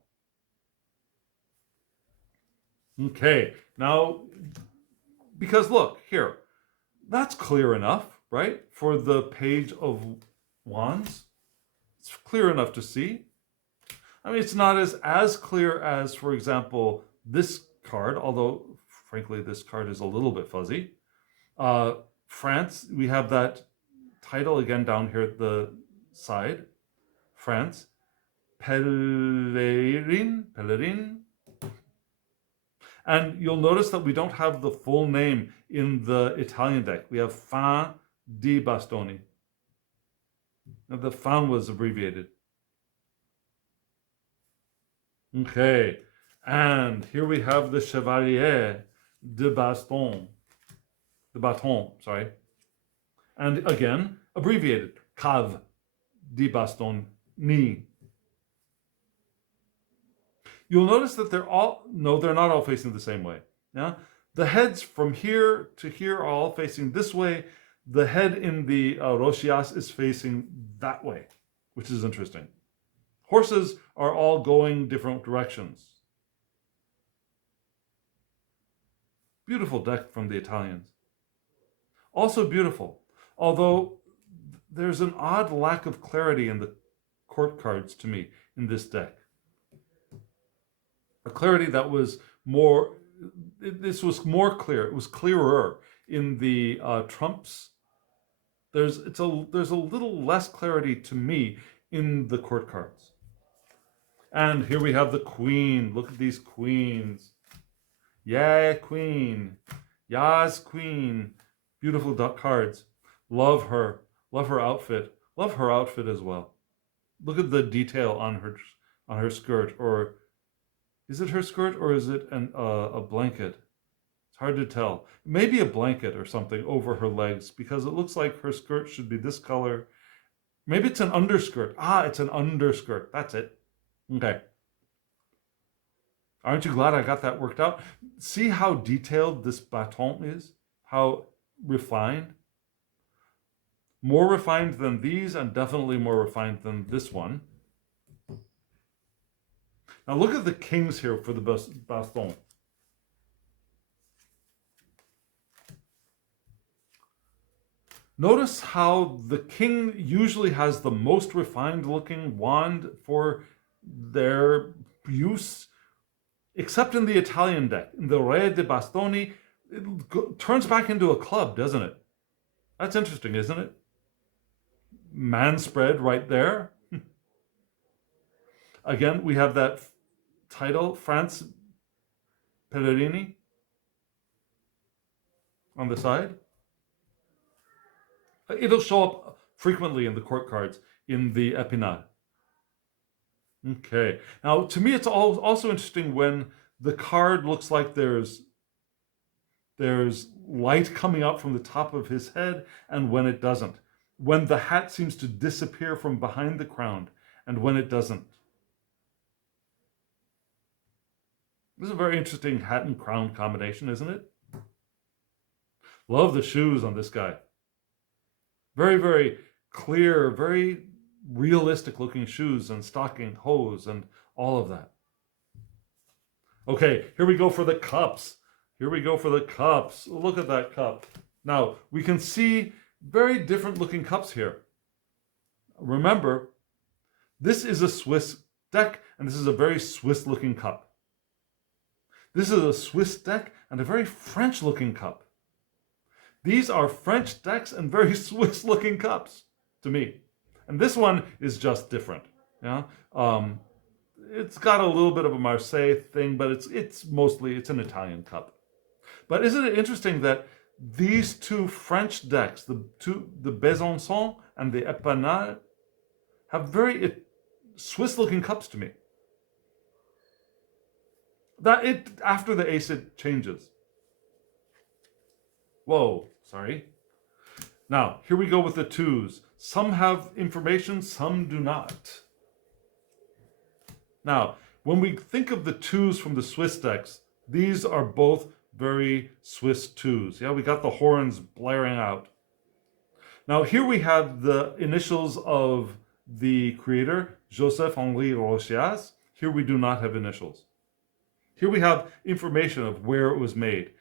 Okay, now, because look, here, that's clear enough, right? For the Page of Wands. It's clear enough to see. I mean, it's not as clear as, for example, this card, although, frankly, this card is a little bit fuzzy. France, we have that title again down here at the side. France. Pelerin. And you'll notice that we don't have the full name in the Italian deck. We have Fin di Bastoni. Now, the Fin was abbreviated. Okay, and here we have the Chevalier De Boston. The Baton, sorry. And again, abbreviated. Cave di Bastoni. You'll notice that they're not all facing the same way. Yeah, the heads from here to here are all facing this way. The head in the Rochias is facing that way, which is interesting. Horses are all going different directions. Beautiful deck from the Italians. Also beautiful, although there's an odd lack of clarity in the court cards to me in this deck. A clarity that was more, this was more clear, it was clearer in the trumps. There's a little less clarity to me in the court cards. And here we have the Queen. Look at these queens. Yeah, Queen. Yas, Queen. Beautiful cards. Love her. Love her outfit. Love her outfit as well. Look at the detail on her skirt. Or is it her skirt or is it a blanket? It's hard to tell. Maybe a blanket or something over her legs, because it looks like her skirt should be this color. Maybe it's an underskirt. It's an underskirt. That's it. Okay. Aren't you glad I got that worked out? See how detailed this baton is? How refined? More refined than these, and definitely more refined than this one. Now look at the kings here for the baston. Notice how the king usually has the most refined looking wand for their use, except in the Italian deck. In the Re de Bastoni, it turns back into a club, doesn't it? That's interesting, isn't it? Man spread right there. Again, we have that title, France Pellerini, on the side. It'll show up frequently in the court cards in the Epinal. Okay. Now, to me, it's also interesting when the card looks like there's light coming out from the top of his head, and when it doesn't. when the hat seems to disappear from behind the crown and when it doesn't. This is a very interesting hat and crown combination, isn't it? Love the shoes on this guy. Very, very clear, very realistic looking shoes and stocking, hose, and all of that. Okay, here we go for the cups. Here we go for the cups. Look at that cup. Now, we can see very different looking cups here. Remember, this is a Swiss deck, and this is a very Swiss looking cup. This is a Swiss deck and a very French looking cup. These are French decks and very Swiss looking cups to me. And this one is just different. Yeah, it's got a little bit of a Marseille thing, but it's mostly an Italian cup. But isn't it interesting that these two French decks, the Besançon and the Epinal, have very Swiss-looking cups to me. After the ace it changes. Whoa, sorry. Now, here we go with the twos. Some have information, some do not. Now, when we think of the twos from the Swiss decks, these are both very Swiss twos. Yeah, we got the horns blaring out. Now, here we have the initials of the creator, Joseph-Henri Rochas. Here we do not have initials. Here we have information of where it was made.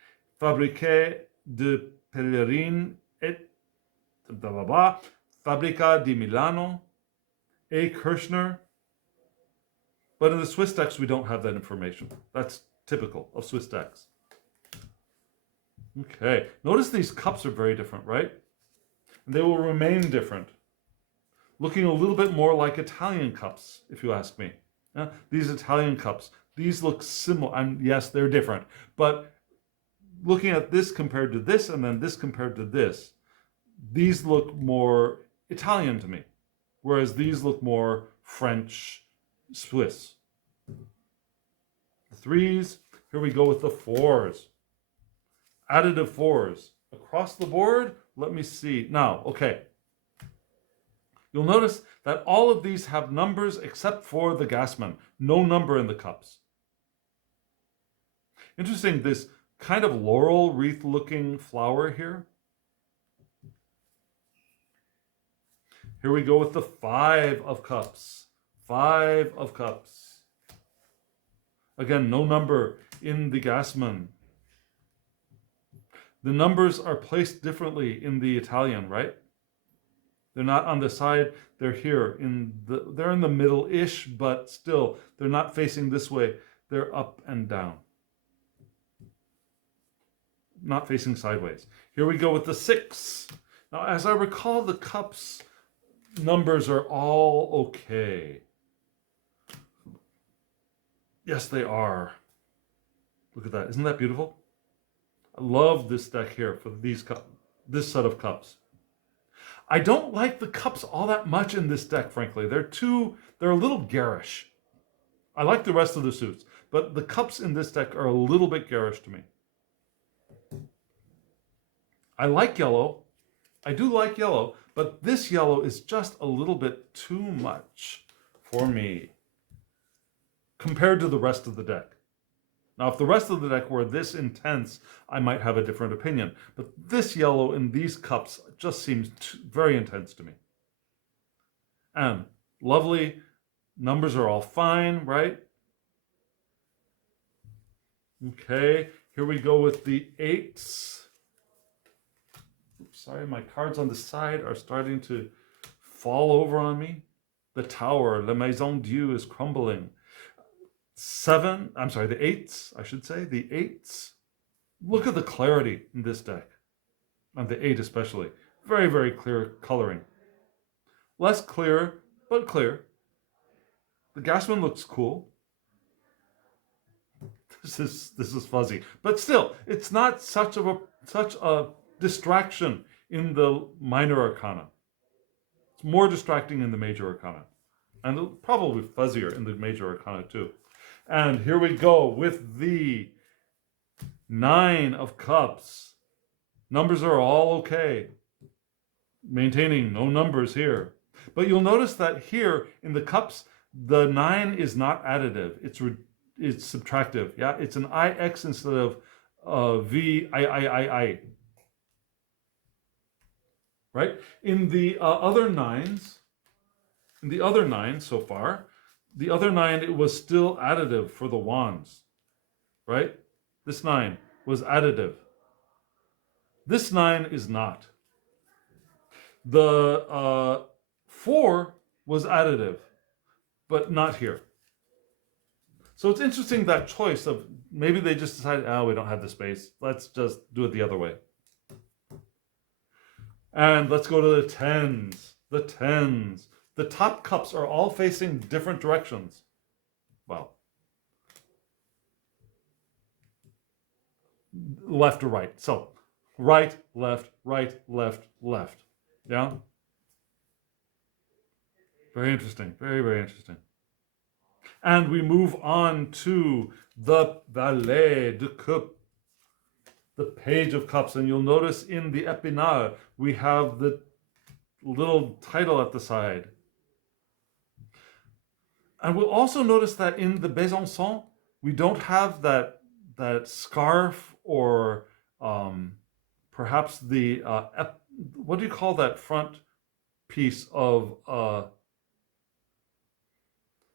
Fabriqué de Pellerine et blah blah blah. Fabbrica di Milano, A. Kirchner. But in the Swiss decks, we don't have that information. That's typical of Swiss decks. Okay, notice these cups are very different, right? And they will remain different. Looking a little bit more like Italian cups, if you ask me. Yeah? These Italian cups, these look similar, and yes, they're different. But looking at this compared to this, and then this compared to this, these look more Italian to me, whereas these look more French, Swiss. The threes, here we go with the fours. Additive fours. Across the board, let me see. Now, okay. You'll notice that all of these have numbers except for the Gassman. No number in the cups. Interesting, this kind of laurel wreath looking flower here. Here we go with the 5 of cups. 5 of cups. Again, no number in the Gassman. The numbers are placed differently in the Italian, right? They're not on the side, they're here. They're in the middle-ish, but still, they're not facing this way. They're up and down. Not facing sideways. Here we go with the 6. Now, as I recall, the cups numbers are all okay. Yes, they are. Look at that. Isn't that beautiful? I love this deck here for this set of cups. I don't like the cups all that much in this deck, frankly. They're a little garish. I like the rest of the suits, but the cups in this deck are a little bit garish to me. I like yellow. I do like yellow, but this yellow is just a little bit too much for me compared to the rest of the deck. Now, if the rest of the deck were this intense, I might have a different opinion. But this yellow in these cups just seems very intense to me. And lovely. Numbers are all fine, right? Okay, here we go with the 8s. Oops, sorry, my cards on the side are starting to fall over on me. The tower, La Maison Dieu, is crumbling. The 8s, I should say, the 8s. Look at the clarity in this deck, and the 8 especially. Very, very clear coloring. Less clear, but clear. The Gassman looks cool. This is fuzzy, but still, it's not such a distraction in the minor arcana. It's more distracting in the major arcana, and probably fuzzier in the major arcana too. And here we go with the 9 of cups. Numbers are all okay. maintaining no numbers here. But you'll notice that here in the cups, the 9 is not additive. It's subtractive. Yeah, it's an IX instead of V I. Right? In the other nines, so far, the other 9, it was still additive for the wands. Right? This 9 was additive. This 9 is not. The 4 was additive, but not here. So it's interesting, that choice of maybe they just decided, oh, we don't have the space. Let's just do it the other way. And let's go to the 10s. The 10s. The top cups are all facing different directions. Well, left to right. So right, left, left. Yeah? Very interesting. Very, very interesting. And we move on to the Valet de Coupe, the Page of Cups. And you'll notice in the Épinal, we have the little title at the side. And we'll also notice that in the Besançon, we don't have that scarf or perhaps the, what do you call that front piece of...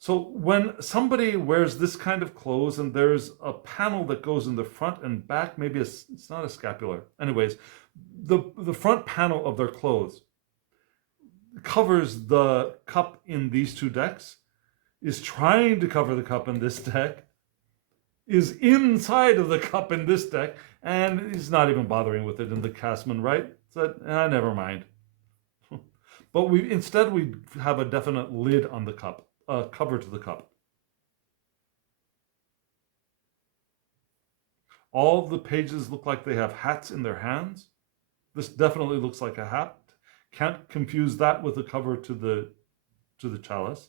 So when somebody wears this kind of clothes and there's a panel that goes in the front and back, maybe it's not a scapular. Anyways, the front panel of their clothes covers the cup in these two decks, is trying to cover the cup in this deck, is inside of the cup in this deck, and he's not even bothering with it in the Casman, right? So, never mind. But instead we have a definite lid on the cup. Cover to the cup. All the pages look like they have hats in their hands. This definitely looks like a hat. Can't confuse that with a cover to the chalice.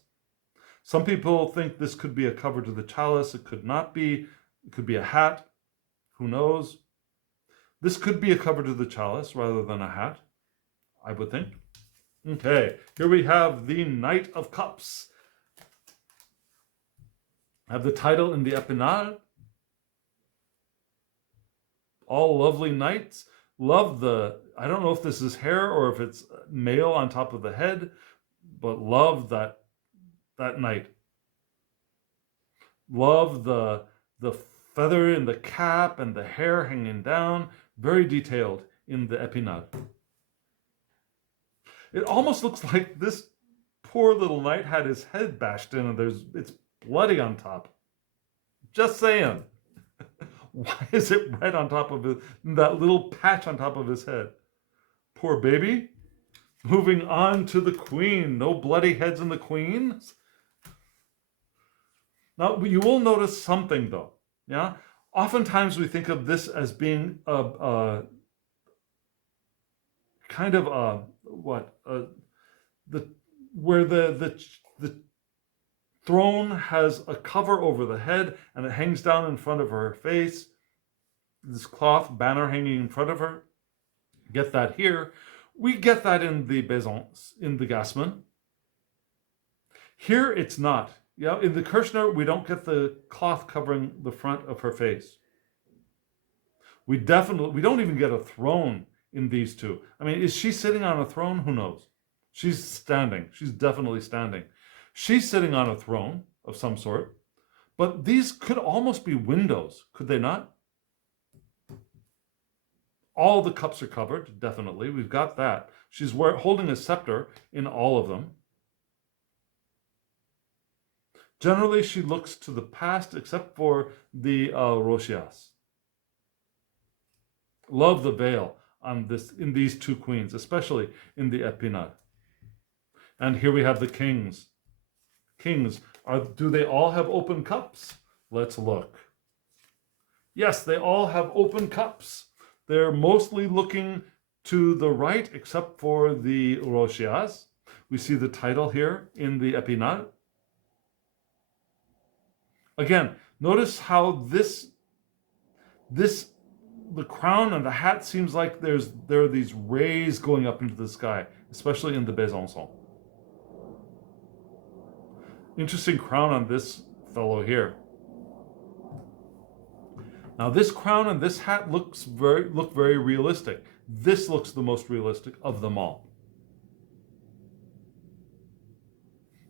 Some people think this could be a cover to the chalice. It could not be. It could be a hat. Who knows? This could be a cover to the chalice rather than a hat, I would think. Okay, here we have the Knight of Cups. Have the title in the Épinal. All lovely knights. Love I don't know if this is hair or if it's mail on top of the head, but love that knight. Love the feather in the cap and the hair hanging down. Very detailed in the Épinal. It almost looks like this poor little knight had his head bashed in and it's bloody on top. Just saying. Why is it red on top of that little patch on top of his head? Poor baby. Moving on to the Queen. No bloody heads in the Queens. Now, you will notice something though. Yeah? Oftentimes we think of this as being a kind of where the throne has a cover over the head and it hangs down in front of her face. This cloth banner hanging in front of her. Get that here. We get that in the Besançon, in the Gasman. Here it's not. Yeah, in the Kirchner, we don't get the cloth covering the front of her face. We don't even get a throne in these two. I mean, is she sitting on a throne? Who knows? She's standing. She's definitely standing. She's sitting on a throne of some sort, but these could almost be windows, could they not? All the cups are covered, definitely. We've got that. She's holding a scepter in all of them. Generally, she looks to the past, except for the Rochias. Love the veil on in these two queens, especially in the Épinal. And here we have the kings. Kings, do they all have open cups? Let's look. Yes, they all have open cups. They're mostly looking to the right, except for the Rochias. We see the title here in the Épinal. Again, notice how this the crown and the hat seems like there are these rays going up into the sky, especially in the Besançon. Interesting crown on this fellow here. Now this crown and this hat look very realistic. This looks the most realistic of them all.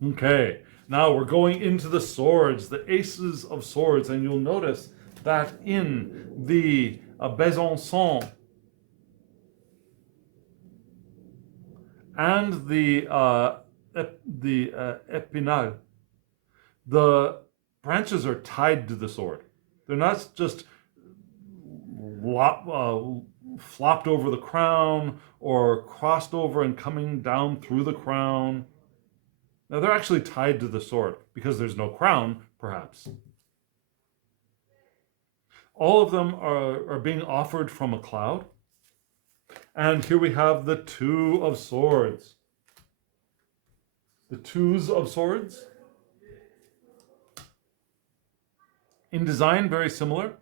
Okay, now we're going into the swords, the aces of swords, and you'll notice that in the Besançon and the Épinal, the branches are tied to the sword. They're not just flopped over the crown or crossed over and coming down through the crown. Now they're actually tied to the sword because there's no crown, perhaps. All of them are being offered from a cloud. And here we have the Two of Swords. The Twos of Swords. In design, very similar.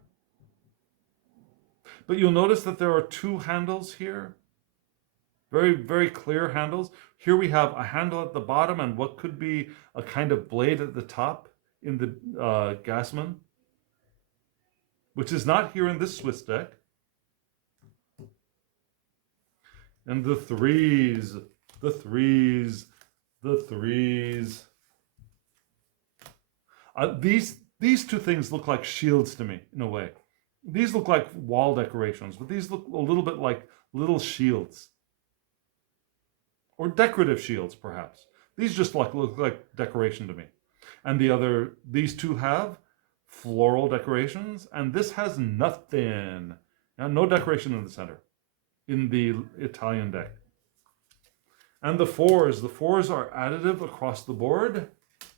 But you'll notice that there are two handles here. Very clear handles. Here we have a handle at the bottom and what could be a kind of blade at the top in the Gassman, which is not here in this Swiss deck. And the threes. These two things look like shields to me, in a way. These look like wall decorations, but these look a little bit like little shields. Or decorative shields, perhaps. These just look like decoration to me. And these two have floral decorations, and this has nothing. Now, no decoration in the center, in the Italian deck. And the fours are additive across the board,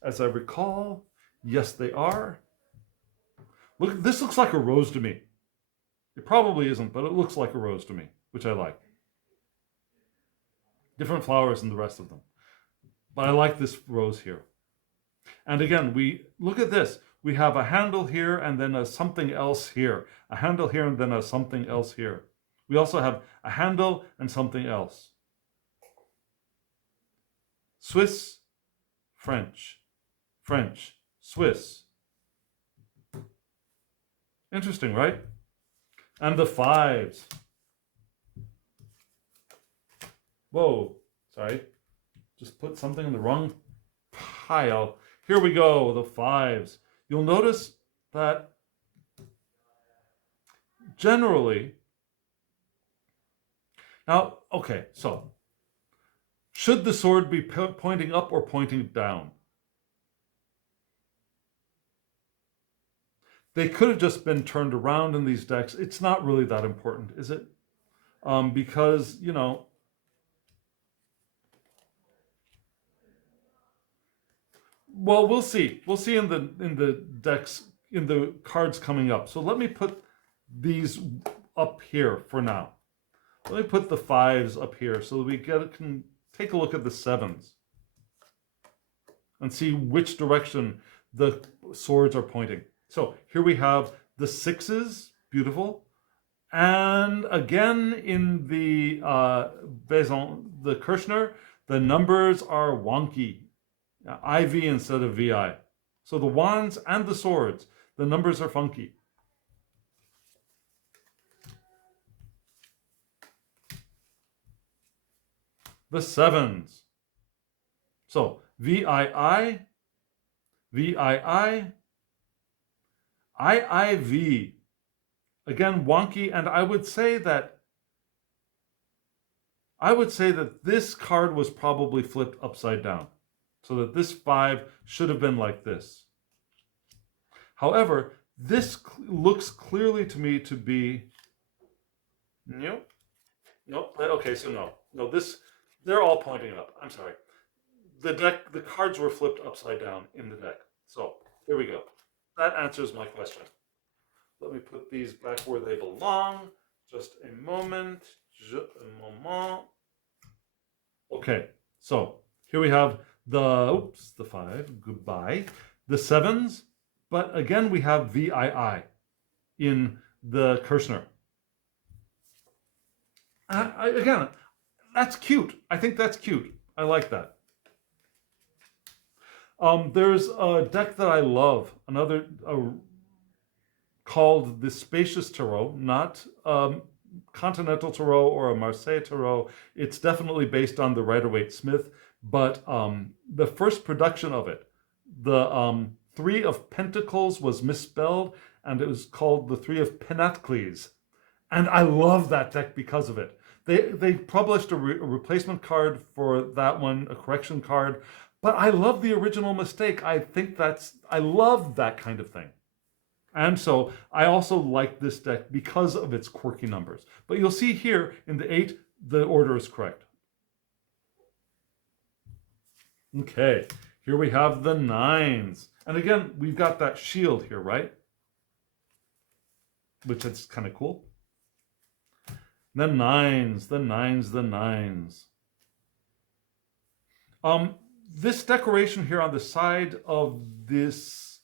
as I recall. Yes, they are. Look, this looks like a rose to me. It probably isn't, but it looks like a rose to me, which I like. Different flowers than the rest of them. But I like this rose here. And again, we look at this. We have a handle here and then a something else here. A handle here and then a something else here. We also have a handle and something else. Swiss, French, French, Swiss. Interesting, right? And the fives. Whoa, sorry. Just put something in the wrong pile. Here we go, the fives. You'll notice that generally, now, okay, so should the sword be pointing up or pointing down? They could have just been turned around in these decks. It's not really that important, is it? Because, you know, well, we'll see. We'll see in the decks, in the cards coming up. So let me put these up here for now. Let me put the fives up here so that we can take a look at the sevens and see which direction the swords are pointing. So here we have the sixes, beautiful. And again in the the Kirchner, the numbers are wonky. IV instead of VI. So the wands and the swords, the numbers are funky. The sevens. So VII, VII, IIV. Again, wonky, and I would say that this card was probably flipped upside down. So that this 5 should have been like this. However, this looks clearly to me to be... Nope. Okay, so no. They're all pointing up. I'm sorry. The cards were flipped upside down in the deck. So here we go. That answers my question. Let me put these back where they belong. Just a moment. Okay, so here we have the 5, goodbye. The sevens, but again we have VII in the Kirchner. Again, that's cute. I think that's cute. I like that. There's a deck that I love, another called the Spacious Tarot, not Continental Tarot or a Marseille Tarot. It's definitely based on the Rider-Waite-Smith, but the first production of it, the Three of Pentacles was misspelled, and it was called the Three of Pentacles. And I love that deck because of it. They published a replacement card for that one, a correction card, but I love the original mistake. I love that kind of thing. And so I also like this deck because of its quirky numbers. But you'll see here in the 8, the order is correct. Okay, here we have the 9s. And again, we've got that shield here, right? Which is kind of cool. The 9s, the 9s, the 9s. This decoration here on the side of this,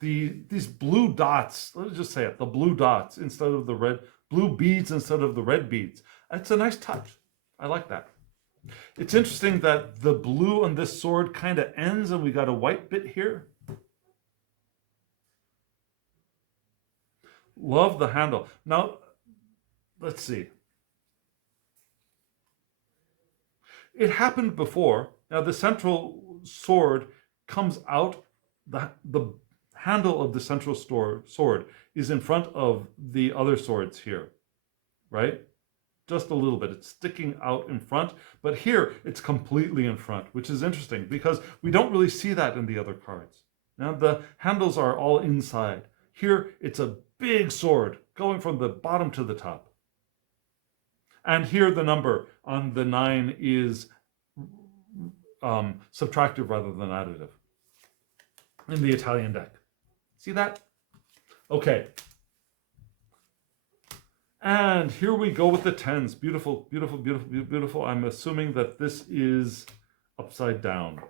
these blue dots, let's just say it, the blue dots instead of the red, blue beads instead of the red beads. It's a nice touch. I like that. It's interesting that the blue on this sword kind of ends and we got a white bit here. Love the handle. Now, let's see. It happened before. Now the central sword comes out, the handle of the central sword is in front of the other swords here, right? Just a little bit. It's sticking out in front, but here it's completely in front, which is interesting because we don't really see that in the other cards. Now the handles are all inside. Here it's a big sword going from the bottom to the top. And here the number on the 9 is subtractive rather than additive in the Italian deck. See that? Okay. And here we go with the 10s. Beautiful, beautiful, beautiful, beautiful. I'm assuming that this is upside down.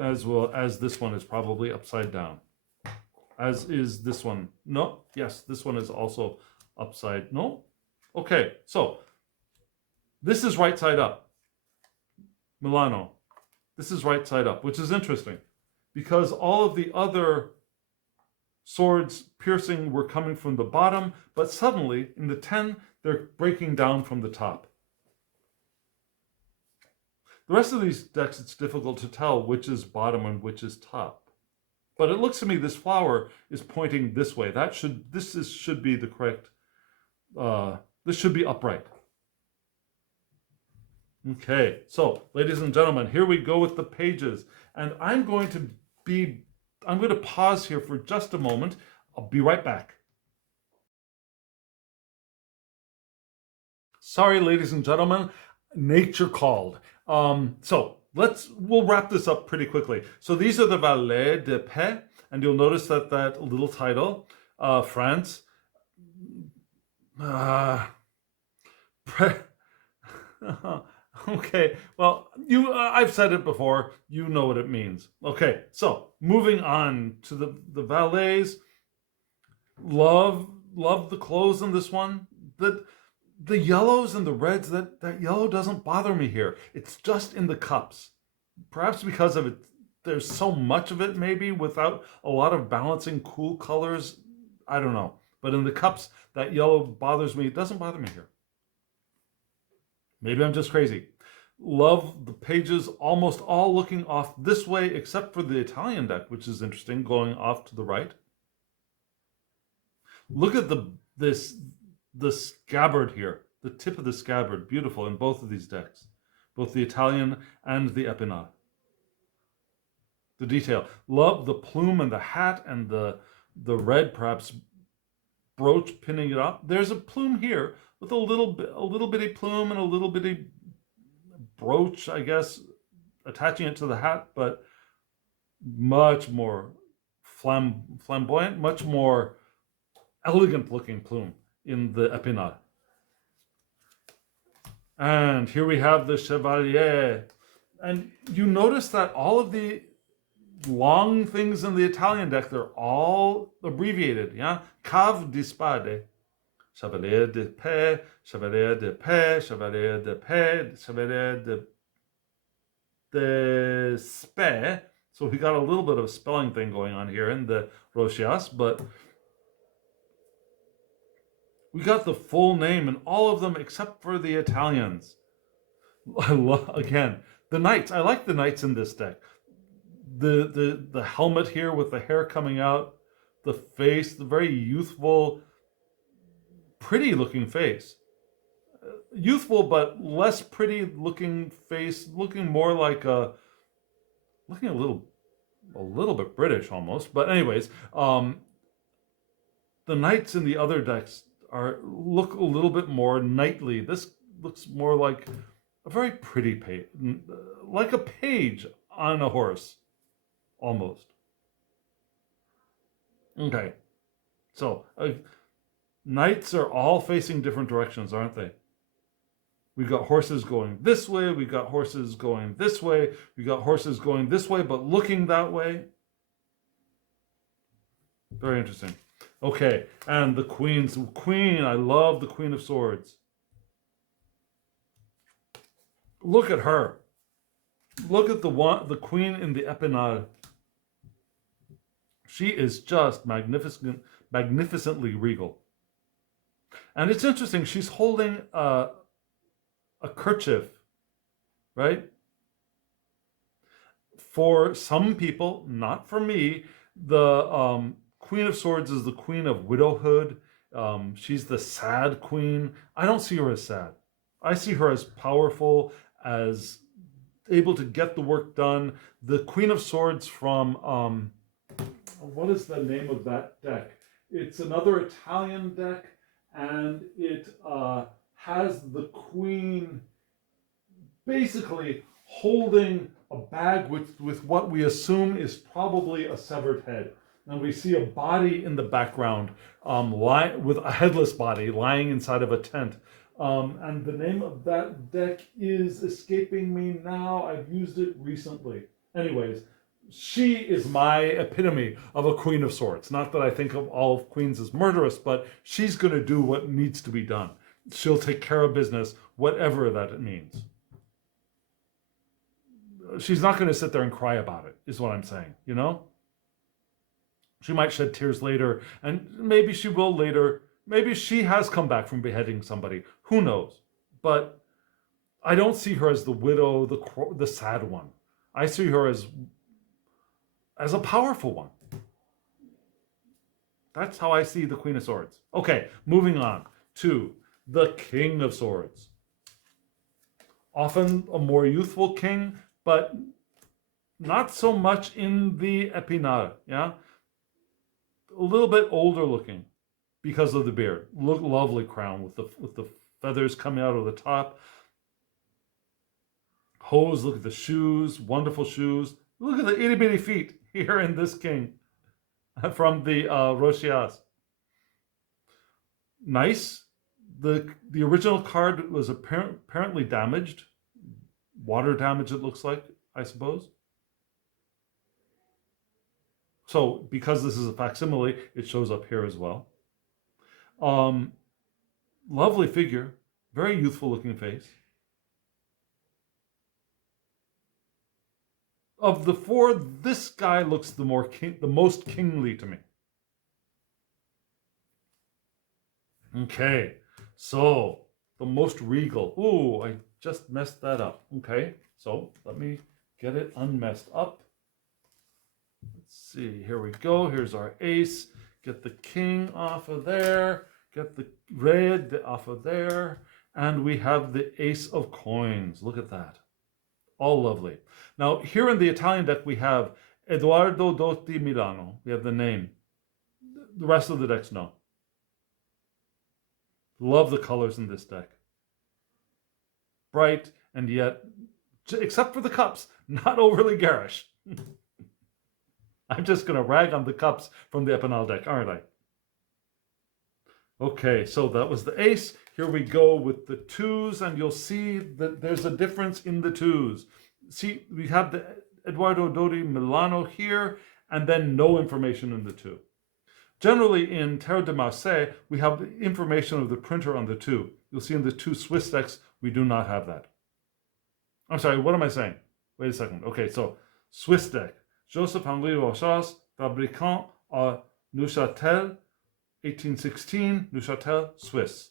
As well as this one is probably upside down. As is this one. No, yes, this one is also upside. No? Okay, so this is right side up. Milano. This is right side up, which is interesting because all of the other swords piercing were coming from the bottom, but suddenly in the 10, they're breaking down from the top. The rest of these decks, it's difficult to tell which is bottom and which is top. But it looks to me this flower is pointing this way. This should be the correct, this should be upright. Okay, so ladies and gentlemen, here we go with the pages. And I'm going to pause here for just a moment. I'll be right back. Sorry, ladies and gentlemen, nature called. We'll wrap this up pretty quickly. So these are the Valet de Paix, and you'll notice that little title, France. Okay, well, I've said it before. You know what it means. Okay, so moving on to the valets. Love the clothes in this one. The yellows and the reds, that yellow doesn't bother me here. It's just in the cups. Perhaps because of it, there's so much of it maybe without a lot of balancing cool colors. I don't know. But in the cups, that yellow bothers me. It doesn't bother me here. Maybe I'm just crazy. Love the pages almost all looking off this way, except for the Italian deck, which is interesting, going off to the right. Look at the scabbard here, the tip of the scabbard, beautiful in both of these decks, both the Italian and the Epinal. The detail. Love the plume and the hat and the red, perhaps brooch pinning it up. There's a plume here with a little bitty plume and a little bitty brooch, I guess, attaching it to the hat, but much more flamboyant, much more elegant looking plume in the Epinal. And here we have the Chevalier. And you notice that all of the long things in the Italian deck, they're all abbreviated, yeah? Cave di Spade. Chevalier de Paix, Chevalier de Paix, Chevalier de Paix, Chevalier de Spey. So we got a little bit of a spelling thing going on here in the Rochas, but we got the full name in all of them except for the Italians. Again, the knights. I like the knights in this deck. The helmet here with the hair coming out, the face, the very youthful, pretty looking face. Youthful but less pretty looking face, looking more like looking a little bit British almost. But anyways, the knights in the other decks look a little bit more knightly. This looks more like a very pretty page, like a page on a horse, almost. Okay, so knights are all facing different directions, aren't they? We've got horses going this way, we've got horses going this way, we've got horses going this way, but looking that way. Very interesting. Okay, and the queen, I love the Queen of Swords. Look at her. Look at the queen in the Epinal. She is just magnificently regal. And it's interesting, she's holding a kerchief, right? For some people, not for me, the Queen of Swords is the queen of widowhood. She's the sad queen. I don't see her as sad. I see her as powerful, as able to get the work done. The Queen of Swords from, what is the name of that deck? It's another Italian deck, and it has the queen basically holding a bag with what we assume is probably a severed head. And we see a body in the background, with a headless body lying inside of a tent. And the name of that deck is escaping me now. I've used it recently. Anyways, she is my epitome of a Queen of Swords. Not that I think of all queens as murderous, but she's going to do what needs to be done. She'll take care of business, whatever that it means. She's not going to sit there and cry about it, is what I'm saying, you know? She might shed tears later, and maybe she will later. Maybe she has come back from beheading somebody. Who knows? But I don't see her as the widow, the sad one. I see her as a powerful one. That's how I see the Queen of Swords. Okay, moving on to the King of Swords. Often a more youthful king, but not so much in the Epinal, yeah? A little bit older looking because of the beard. Lovely crown with the feathers coming out of the top. Hose, look at the shoes, wonderful shoes. Look at the itty bitty feet here in this king from the Rochas. Nice. The original card was apparently damaged. Water damage, it looks like, I suppose. So, because this is a facsimile, it shows up here as well. Lovely figure. Very youthful looking face. Of the four, this guy looks the most kingly to me. Okay, so the most regal. Ooh, I just messed that up. Okay, so let me get it unmessed up. Let's see, here we go. Here's our ace. Get the king off of there. Get the red off of there. And we have the ace of coins. Look at that. All lovely. Now, here in the Italian deck, we have Edoardo Dotti Milano. We have the name. The rest of the decks, no. Love the colors in this deck. Bright, and yet, except for the cups, not overly garish. I'm just going to rag on the cups from the Epinal deck, aren't I? Okay, so that was the ace. Here we go with the twos, and you'll see that there's a difference in the twos. See, we have the Edoardo Dotti Milano here, and then no information in the two. Generally, in Tarot de Marseille, we have the information of the printer on the two. You'll see in the two Swiss decks, we do not have that. I'm sorry, what am I saying? Wait a second. Okay, so Swiss deck. Joseph-Henri Rochas, fabricant à Neuchâtel, 1816, Neuchâtel, Swiss.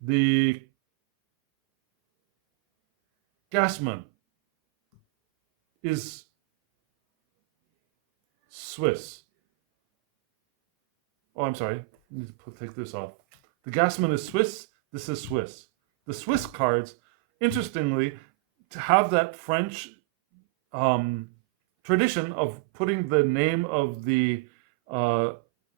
The Gassman is Swiss. Oh, I'm sorry. I need to take this off. The Gassman is Swiss. This is Swiss. The Swiss cards, interestingly, to have that French tradition of putting the name of the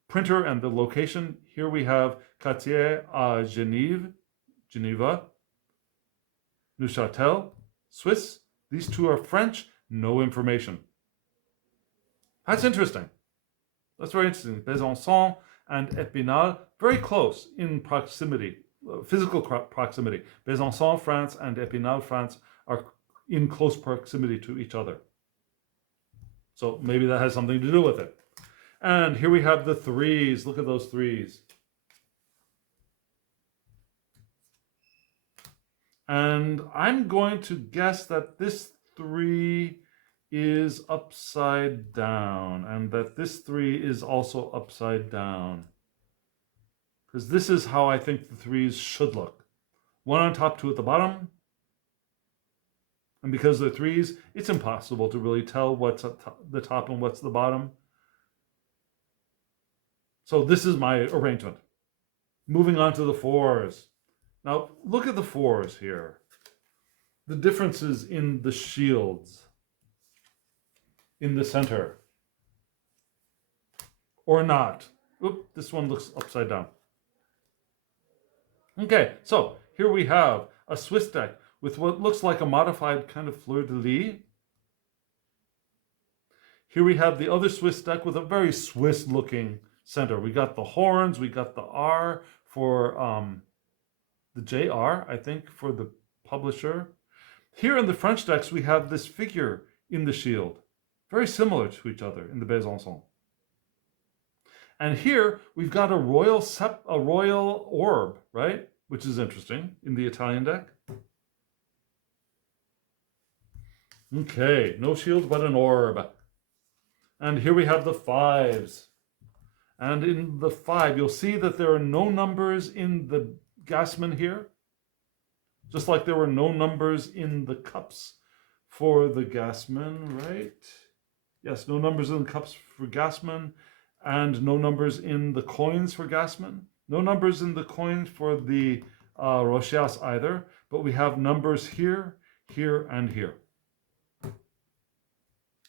printer and the location. Here we have Cartier à Geneva, Neuchâtel, Swiss. These two are French, no information. That's interesting. That's very interesting. Besançon and Épinal, very close in proximity, physical proximity. Besançon, France, and Épinal, France are in close proximity to each other. So maybe that has something to do with it. And here we have the threes. Look at those threes. And I'm going to guess that this 3 is upside down, and that this 3 is also upside down. Because this is how I think the 3s should look. 1 on top, 2 at the bottom. And because they're 3s, it's impossible to really tell what's at the top and what's the bottom. So this is my arrangement. Moving on to the 4s. Now, look at the 4s here. The differences in the shields in the center. Or not. Oop, this one looks upside down. Okay, so here we have a Swiss deck with what looks like a modified kind of fleur-de-lis. Here we have the other Swiss deck with a very Swiss-looking center. We got the horns, we got the R for the JR, I think, for the publisher. Here in the French decks, we have this figure in the shield, very similar to each other in the Besançon. And here we've got a royal orb, right? Which is interesting in the Italian deck. Okay, no shield but an orb. And here we have the 5s. And in the 5, you'll see that there are no numbers in the Gassman here. Just like there were no numbers in the cups for the Gassman, right? Yes, no numbers in the cups for Gassman, and no numbers in the coins for Gassman. No numbers in the coins for the Rochas either, but we have numbers here, here, and here.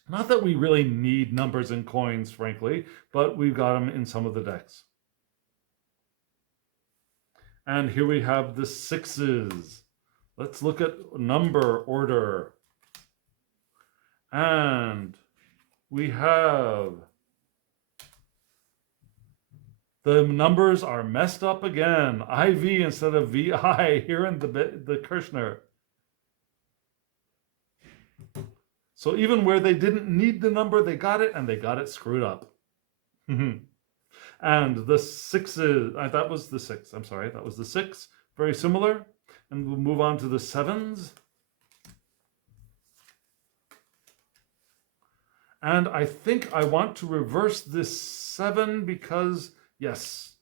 Not that we really need numbers in coins, frankly, but we've got them in some of the decks. And here we have the 6s. Let's look at number order. And we have the numbers are messed up again. IV instead of VI here in the Kirchner. So even where they didn't need the number, they got it, and they got it screwed up. And the 6s, that was the 6. I'm sorry, that was the 6. Very similar. And we'll move on to the 7s. And I think I want to reverse this 7 because, yes,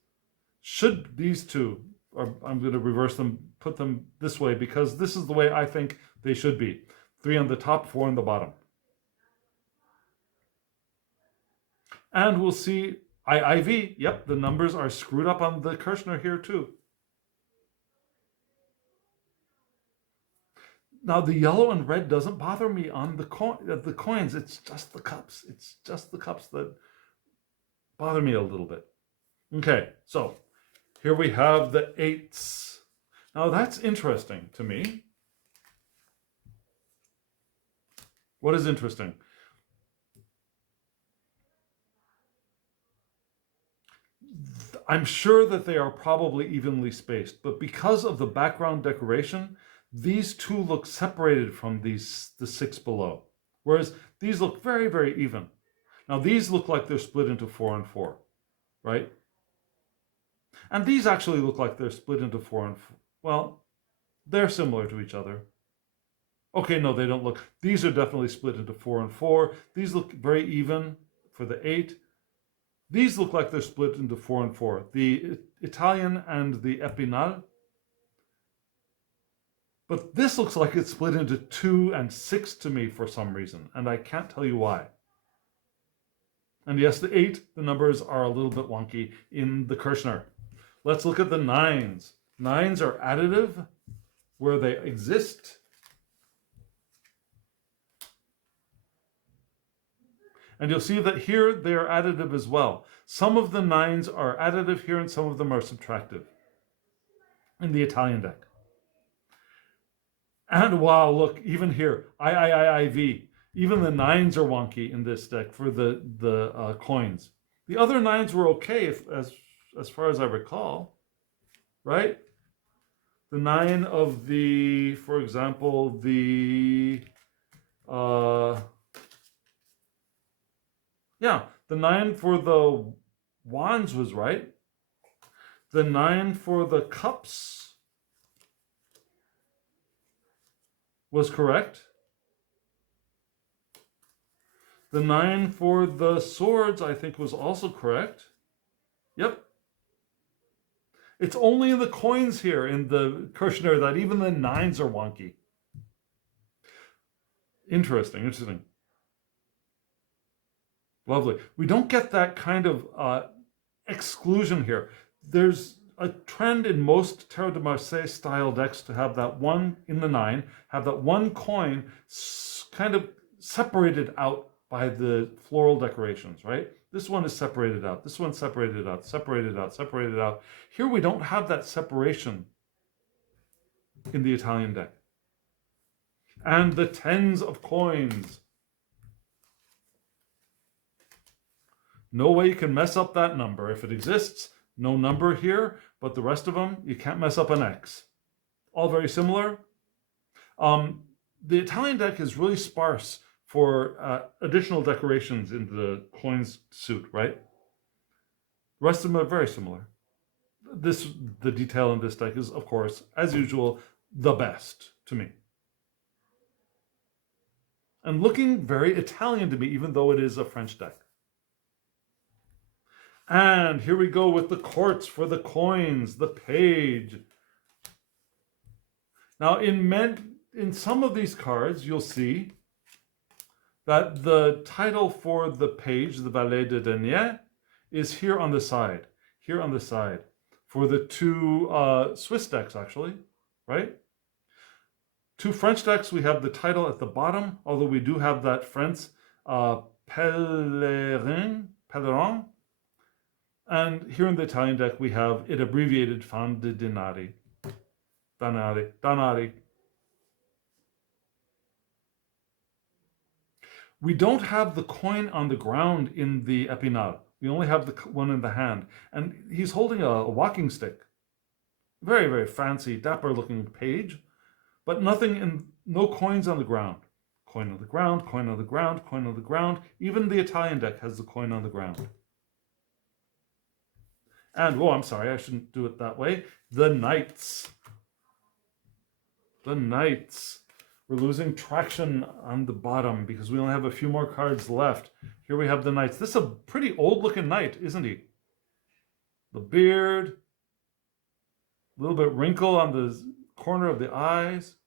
should these two, or I'm going to reverse them, put them this way, because this is the way I think they should be. 3 on the top, 4 on the bottom. And we'll see IV, yep, the numbers are screwed up on the Kirchner here too. Now the yellow and red doesn't bother me on the coins, it's just the cups. It's just the cups that bother me a little bit. Okay, so here we have the 8s. Now that's interesting to me. What is interesting? I'm sure that they are probably evenly spaced, but because of the background decoration, these two look separated from the 6 below, whereas these look very, very even. Now these look like they're split into 4 and 4, right? And these actually look like they're split into 4 and 4. Well, they're similar to each other. Okay, no, they don't look. These are definitely split into 4 and 4. These look very even for the 8. These look like they're split into 4 and 4. The Italian and the Epinal. But this looks like it's split into 2 and 6 to me for some reason, and I can't tell you why. And yes, the 8, the numbers are a little bit wonky in the Kirchner. Let's look at the 9s. 9s are additive where they exist. And you'll see that here they are additive as well. Some of the 9s are additive here and some of them are subtractive in the Italian deck. And wow, look, even here, III. Even the 9s are wonky in this deck for the coins. The other 9s were okay as far as I recall, right? The 9 of the, for example, the, the 9 for the wands was right. The 9 for the cups was correct. The 9 for the swords, I think, was also correct. Yep. It's only in the coins here in the Kirchner that even the 9s are wonky. Interesting. Lovely. We don't get that kind of exclusion here. There's a trend in most Tarot de Marseille style decks to have that one in the 9, have that one coin kind of separated out by the floral decorations, right? This one is separated out. This one's separated out, separated out, separated out. Here we don't have that separation in the Italian deck. And the 10s of coins. No way you can mess up that number. If it exists, no number here, but the rest of them, you can't mess up an X. All very similar. The Italian deck is really sparse for additional decorations in the coins suit, right? The rest of them are very similar. The detail in this deck is, of course, as usual, the best to me. And looking very Italian to me, even though it is a French deck. And here we go with the courts for the coins, the page. Now, in some of these cards, you'll see that the title for the page, the Valet de Denier, is here on the side. Here on the side. For the 2 Swiss decks, actually, right? 2 French decks, we have the title at the bottom, although we do have that French Pèlerin. And here in the Italian deck, we have it abbreviated Fan de Denari. Danari. We don't have the coin on the ground in the Epinal. We only have the one in the hand. And he's holding a walking stick. Very, very fancy, dapper looking page. But no coins on the ground. Coin on the ground, coin on the ground, coin on the ground. Even the Italian deck has the coin on the ground. And, I'm sorry, I shouldn't do it that way. The Knights. The Knights. We're losing traction on the bottom because we only have a few more cards left. Here we have the Knights. This is a pretty old-looking knight, isn't he? The beard. A little bit wrinkle on the corner of the eyes.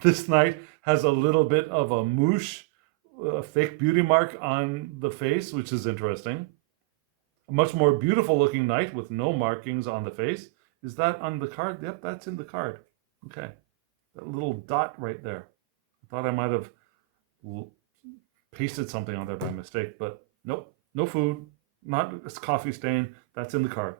This knight has a little bit of a mouche, a fake beauty mark on the face, which is interesting. A much more beautiful looking knight with no markings on the face. Is that on the card? Yep, that's in the card. Okay. That little dot right there. I thought I might have pasted something on there by mistake, but nope. No food. Not a coffee stain. That's in the card.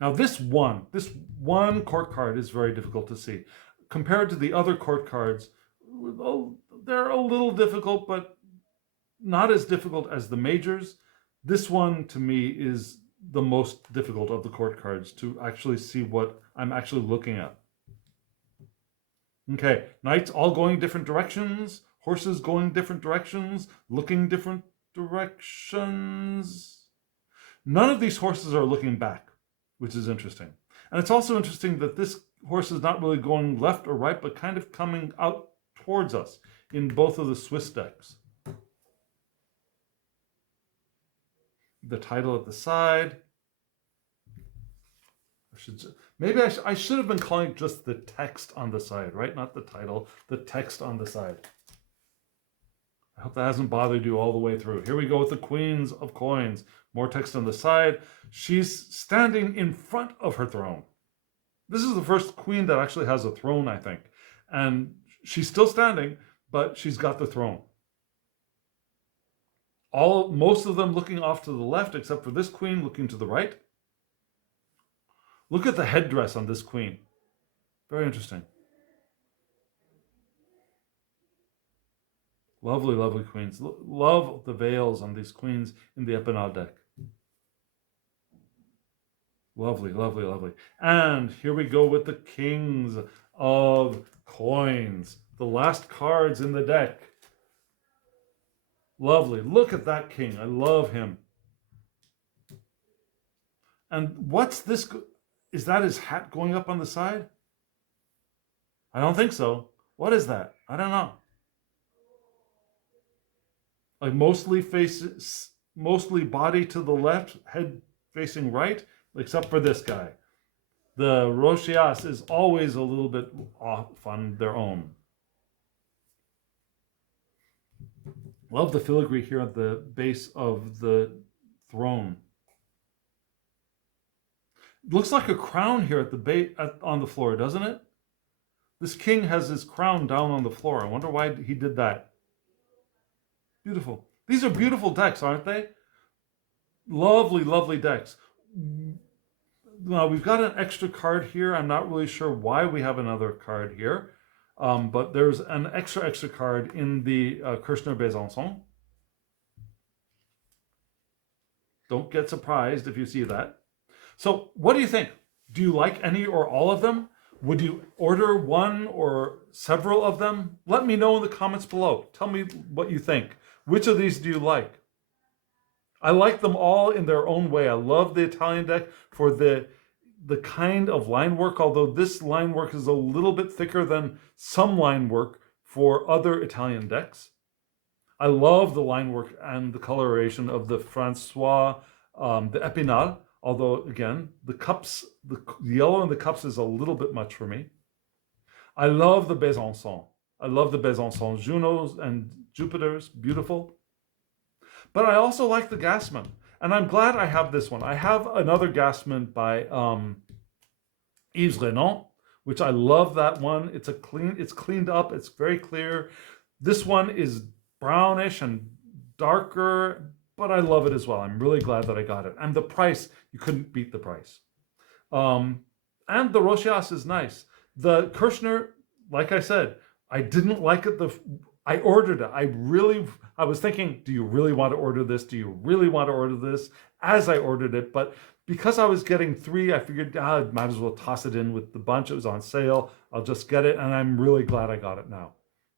Now this one court card is very difficult to see. Compared to the other court cards, they're a little difficult, but not as difficult as the majors. This one, to me, is the most difficult of the court cards to actually see what I'm actually looking at. Okay, knights all going different directions, horses going different directions, looking different directions. None of these horses are looking back, which is interesting. And it's also interesting that this horse is not really going left or right, but kind of coming out towards us in both of the Swiss decks. The title at the side. I should have been calling it just the text on the side, right? Not the title, the text on the side. I hope that hasn't bothered you all the way through. Here we go with the Queens of Coins. More text on the side. She's standing in front of her throne. This is the first queen that actually has a throne, I think. And she's still standing, but she's got the throne. Most of them looking off to the left, except for this queen looking to the right. Look at the headdress on this queen. Very interesting. Lovely, lovely queens. Love the veils on these queens in the Epinal deck. Lovely, lovely, lovely. And here we go with the Kings of Coins. The last cards in the deck. Lovely. Look at that king. I love him. And what's this? Is that his hat going up on the side? I don't think so. What is that? I don't know. Like mostly body to the left, head facing right, except for this guy. The Rochias is always a little bit off on their own. Love the filigree here at the base of the throne. Looks like a crown here at the base on the floor, doesn't it? This king has his crown down on the floor. I wonder why he did that. Beautiful. These are beautiful decks, aren't they? Lovely, lovely decks. Now, we've got an extra card here. I'm not really sure why we have another card here. But there's an extra card in the Kirchner-Besançon. Don't get surprised if you see that. So what do you think? Do you like any or all of them? Would you order one or several of them? Let me know in the comments below. Tell me what you think. Which of these do you like? I like them all in their own way. I love the Italian deck for the kind of line work, although this line work is a little bit thicker than some line work for other Italian decks. I love the line work and the coloration of the Francois, the Epinal, although again, the cups, the yellow in the cups is a little bit much for me. I love the Besançon. I love the Besançon Junos and Jupiters, beautiful. But I also like the Gassman, and I'm glad I have this one. I have another Gassman by Yves Renaud, which I love that one. It's cleaned up, it's very clear. This one is brownish and darker, but I love it as well. I'm really glad that I got it. And the price, you couldn't beat the price. And the Rochias is nice. The Kirchner, like I said, I didn't like it. I ordered it. I was thinking, do you really want to order this? Do you really want to order this? As I ordered it, but because I was getting 3, I figured, I might as well toss it in with the bunch. It was on sale. I'll just get it, and I'm really glad I got it now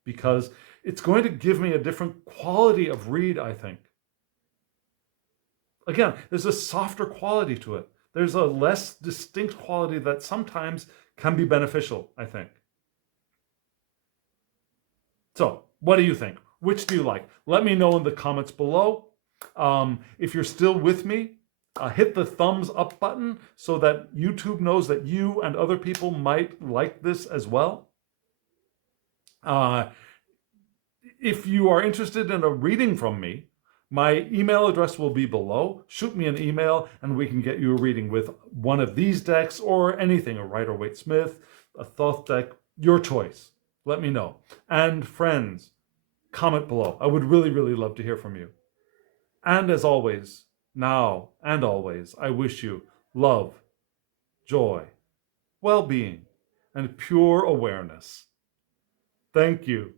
because it's going to give me a different quality of read, I think. Again, there's a softer quality to it. There's a less distinct quality that sometimes can be beneficial, I think. So, what do you think? Which do you like? Let me know in the comments below. If you're still with me, hit the thumbs up button so that YouTube knows that you and other people might like this as well. If you are interested in a reading from me, my email address will be below. Shoot me an email and we can get you a reading with one of these decks or anything, a Rider-Waite-Smith, a Thoth deck, your choice. Let me know. And friends, comment below. I would really, really love to hear from you. And as always, now and always, I wish you love, joy, well-being, and pure awareness. Thank you.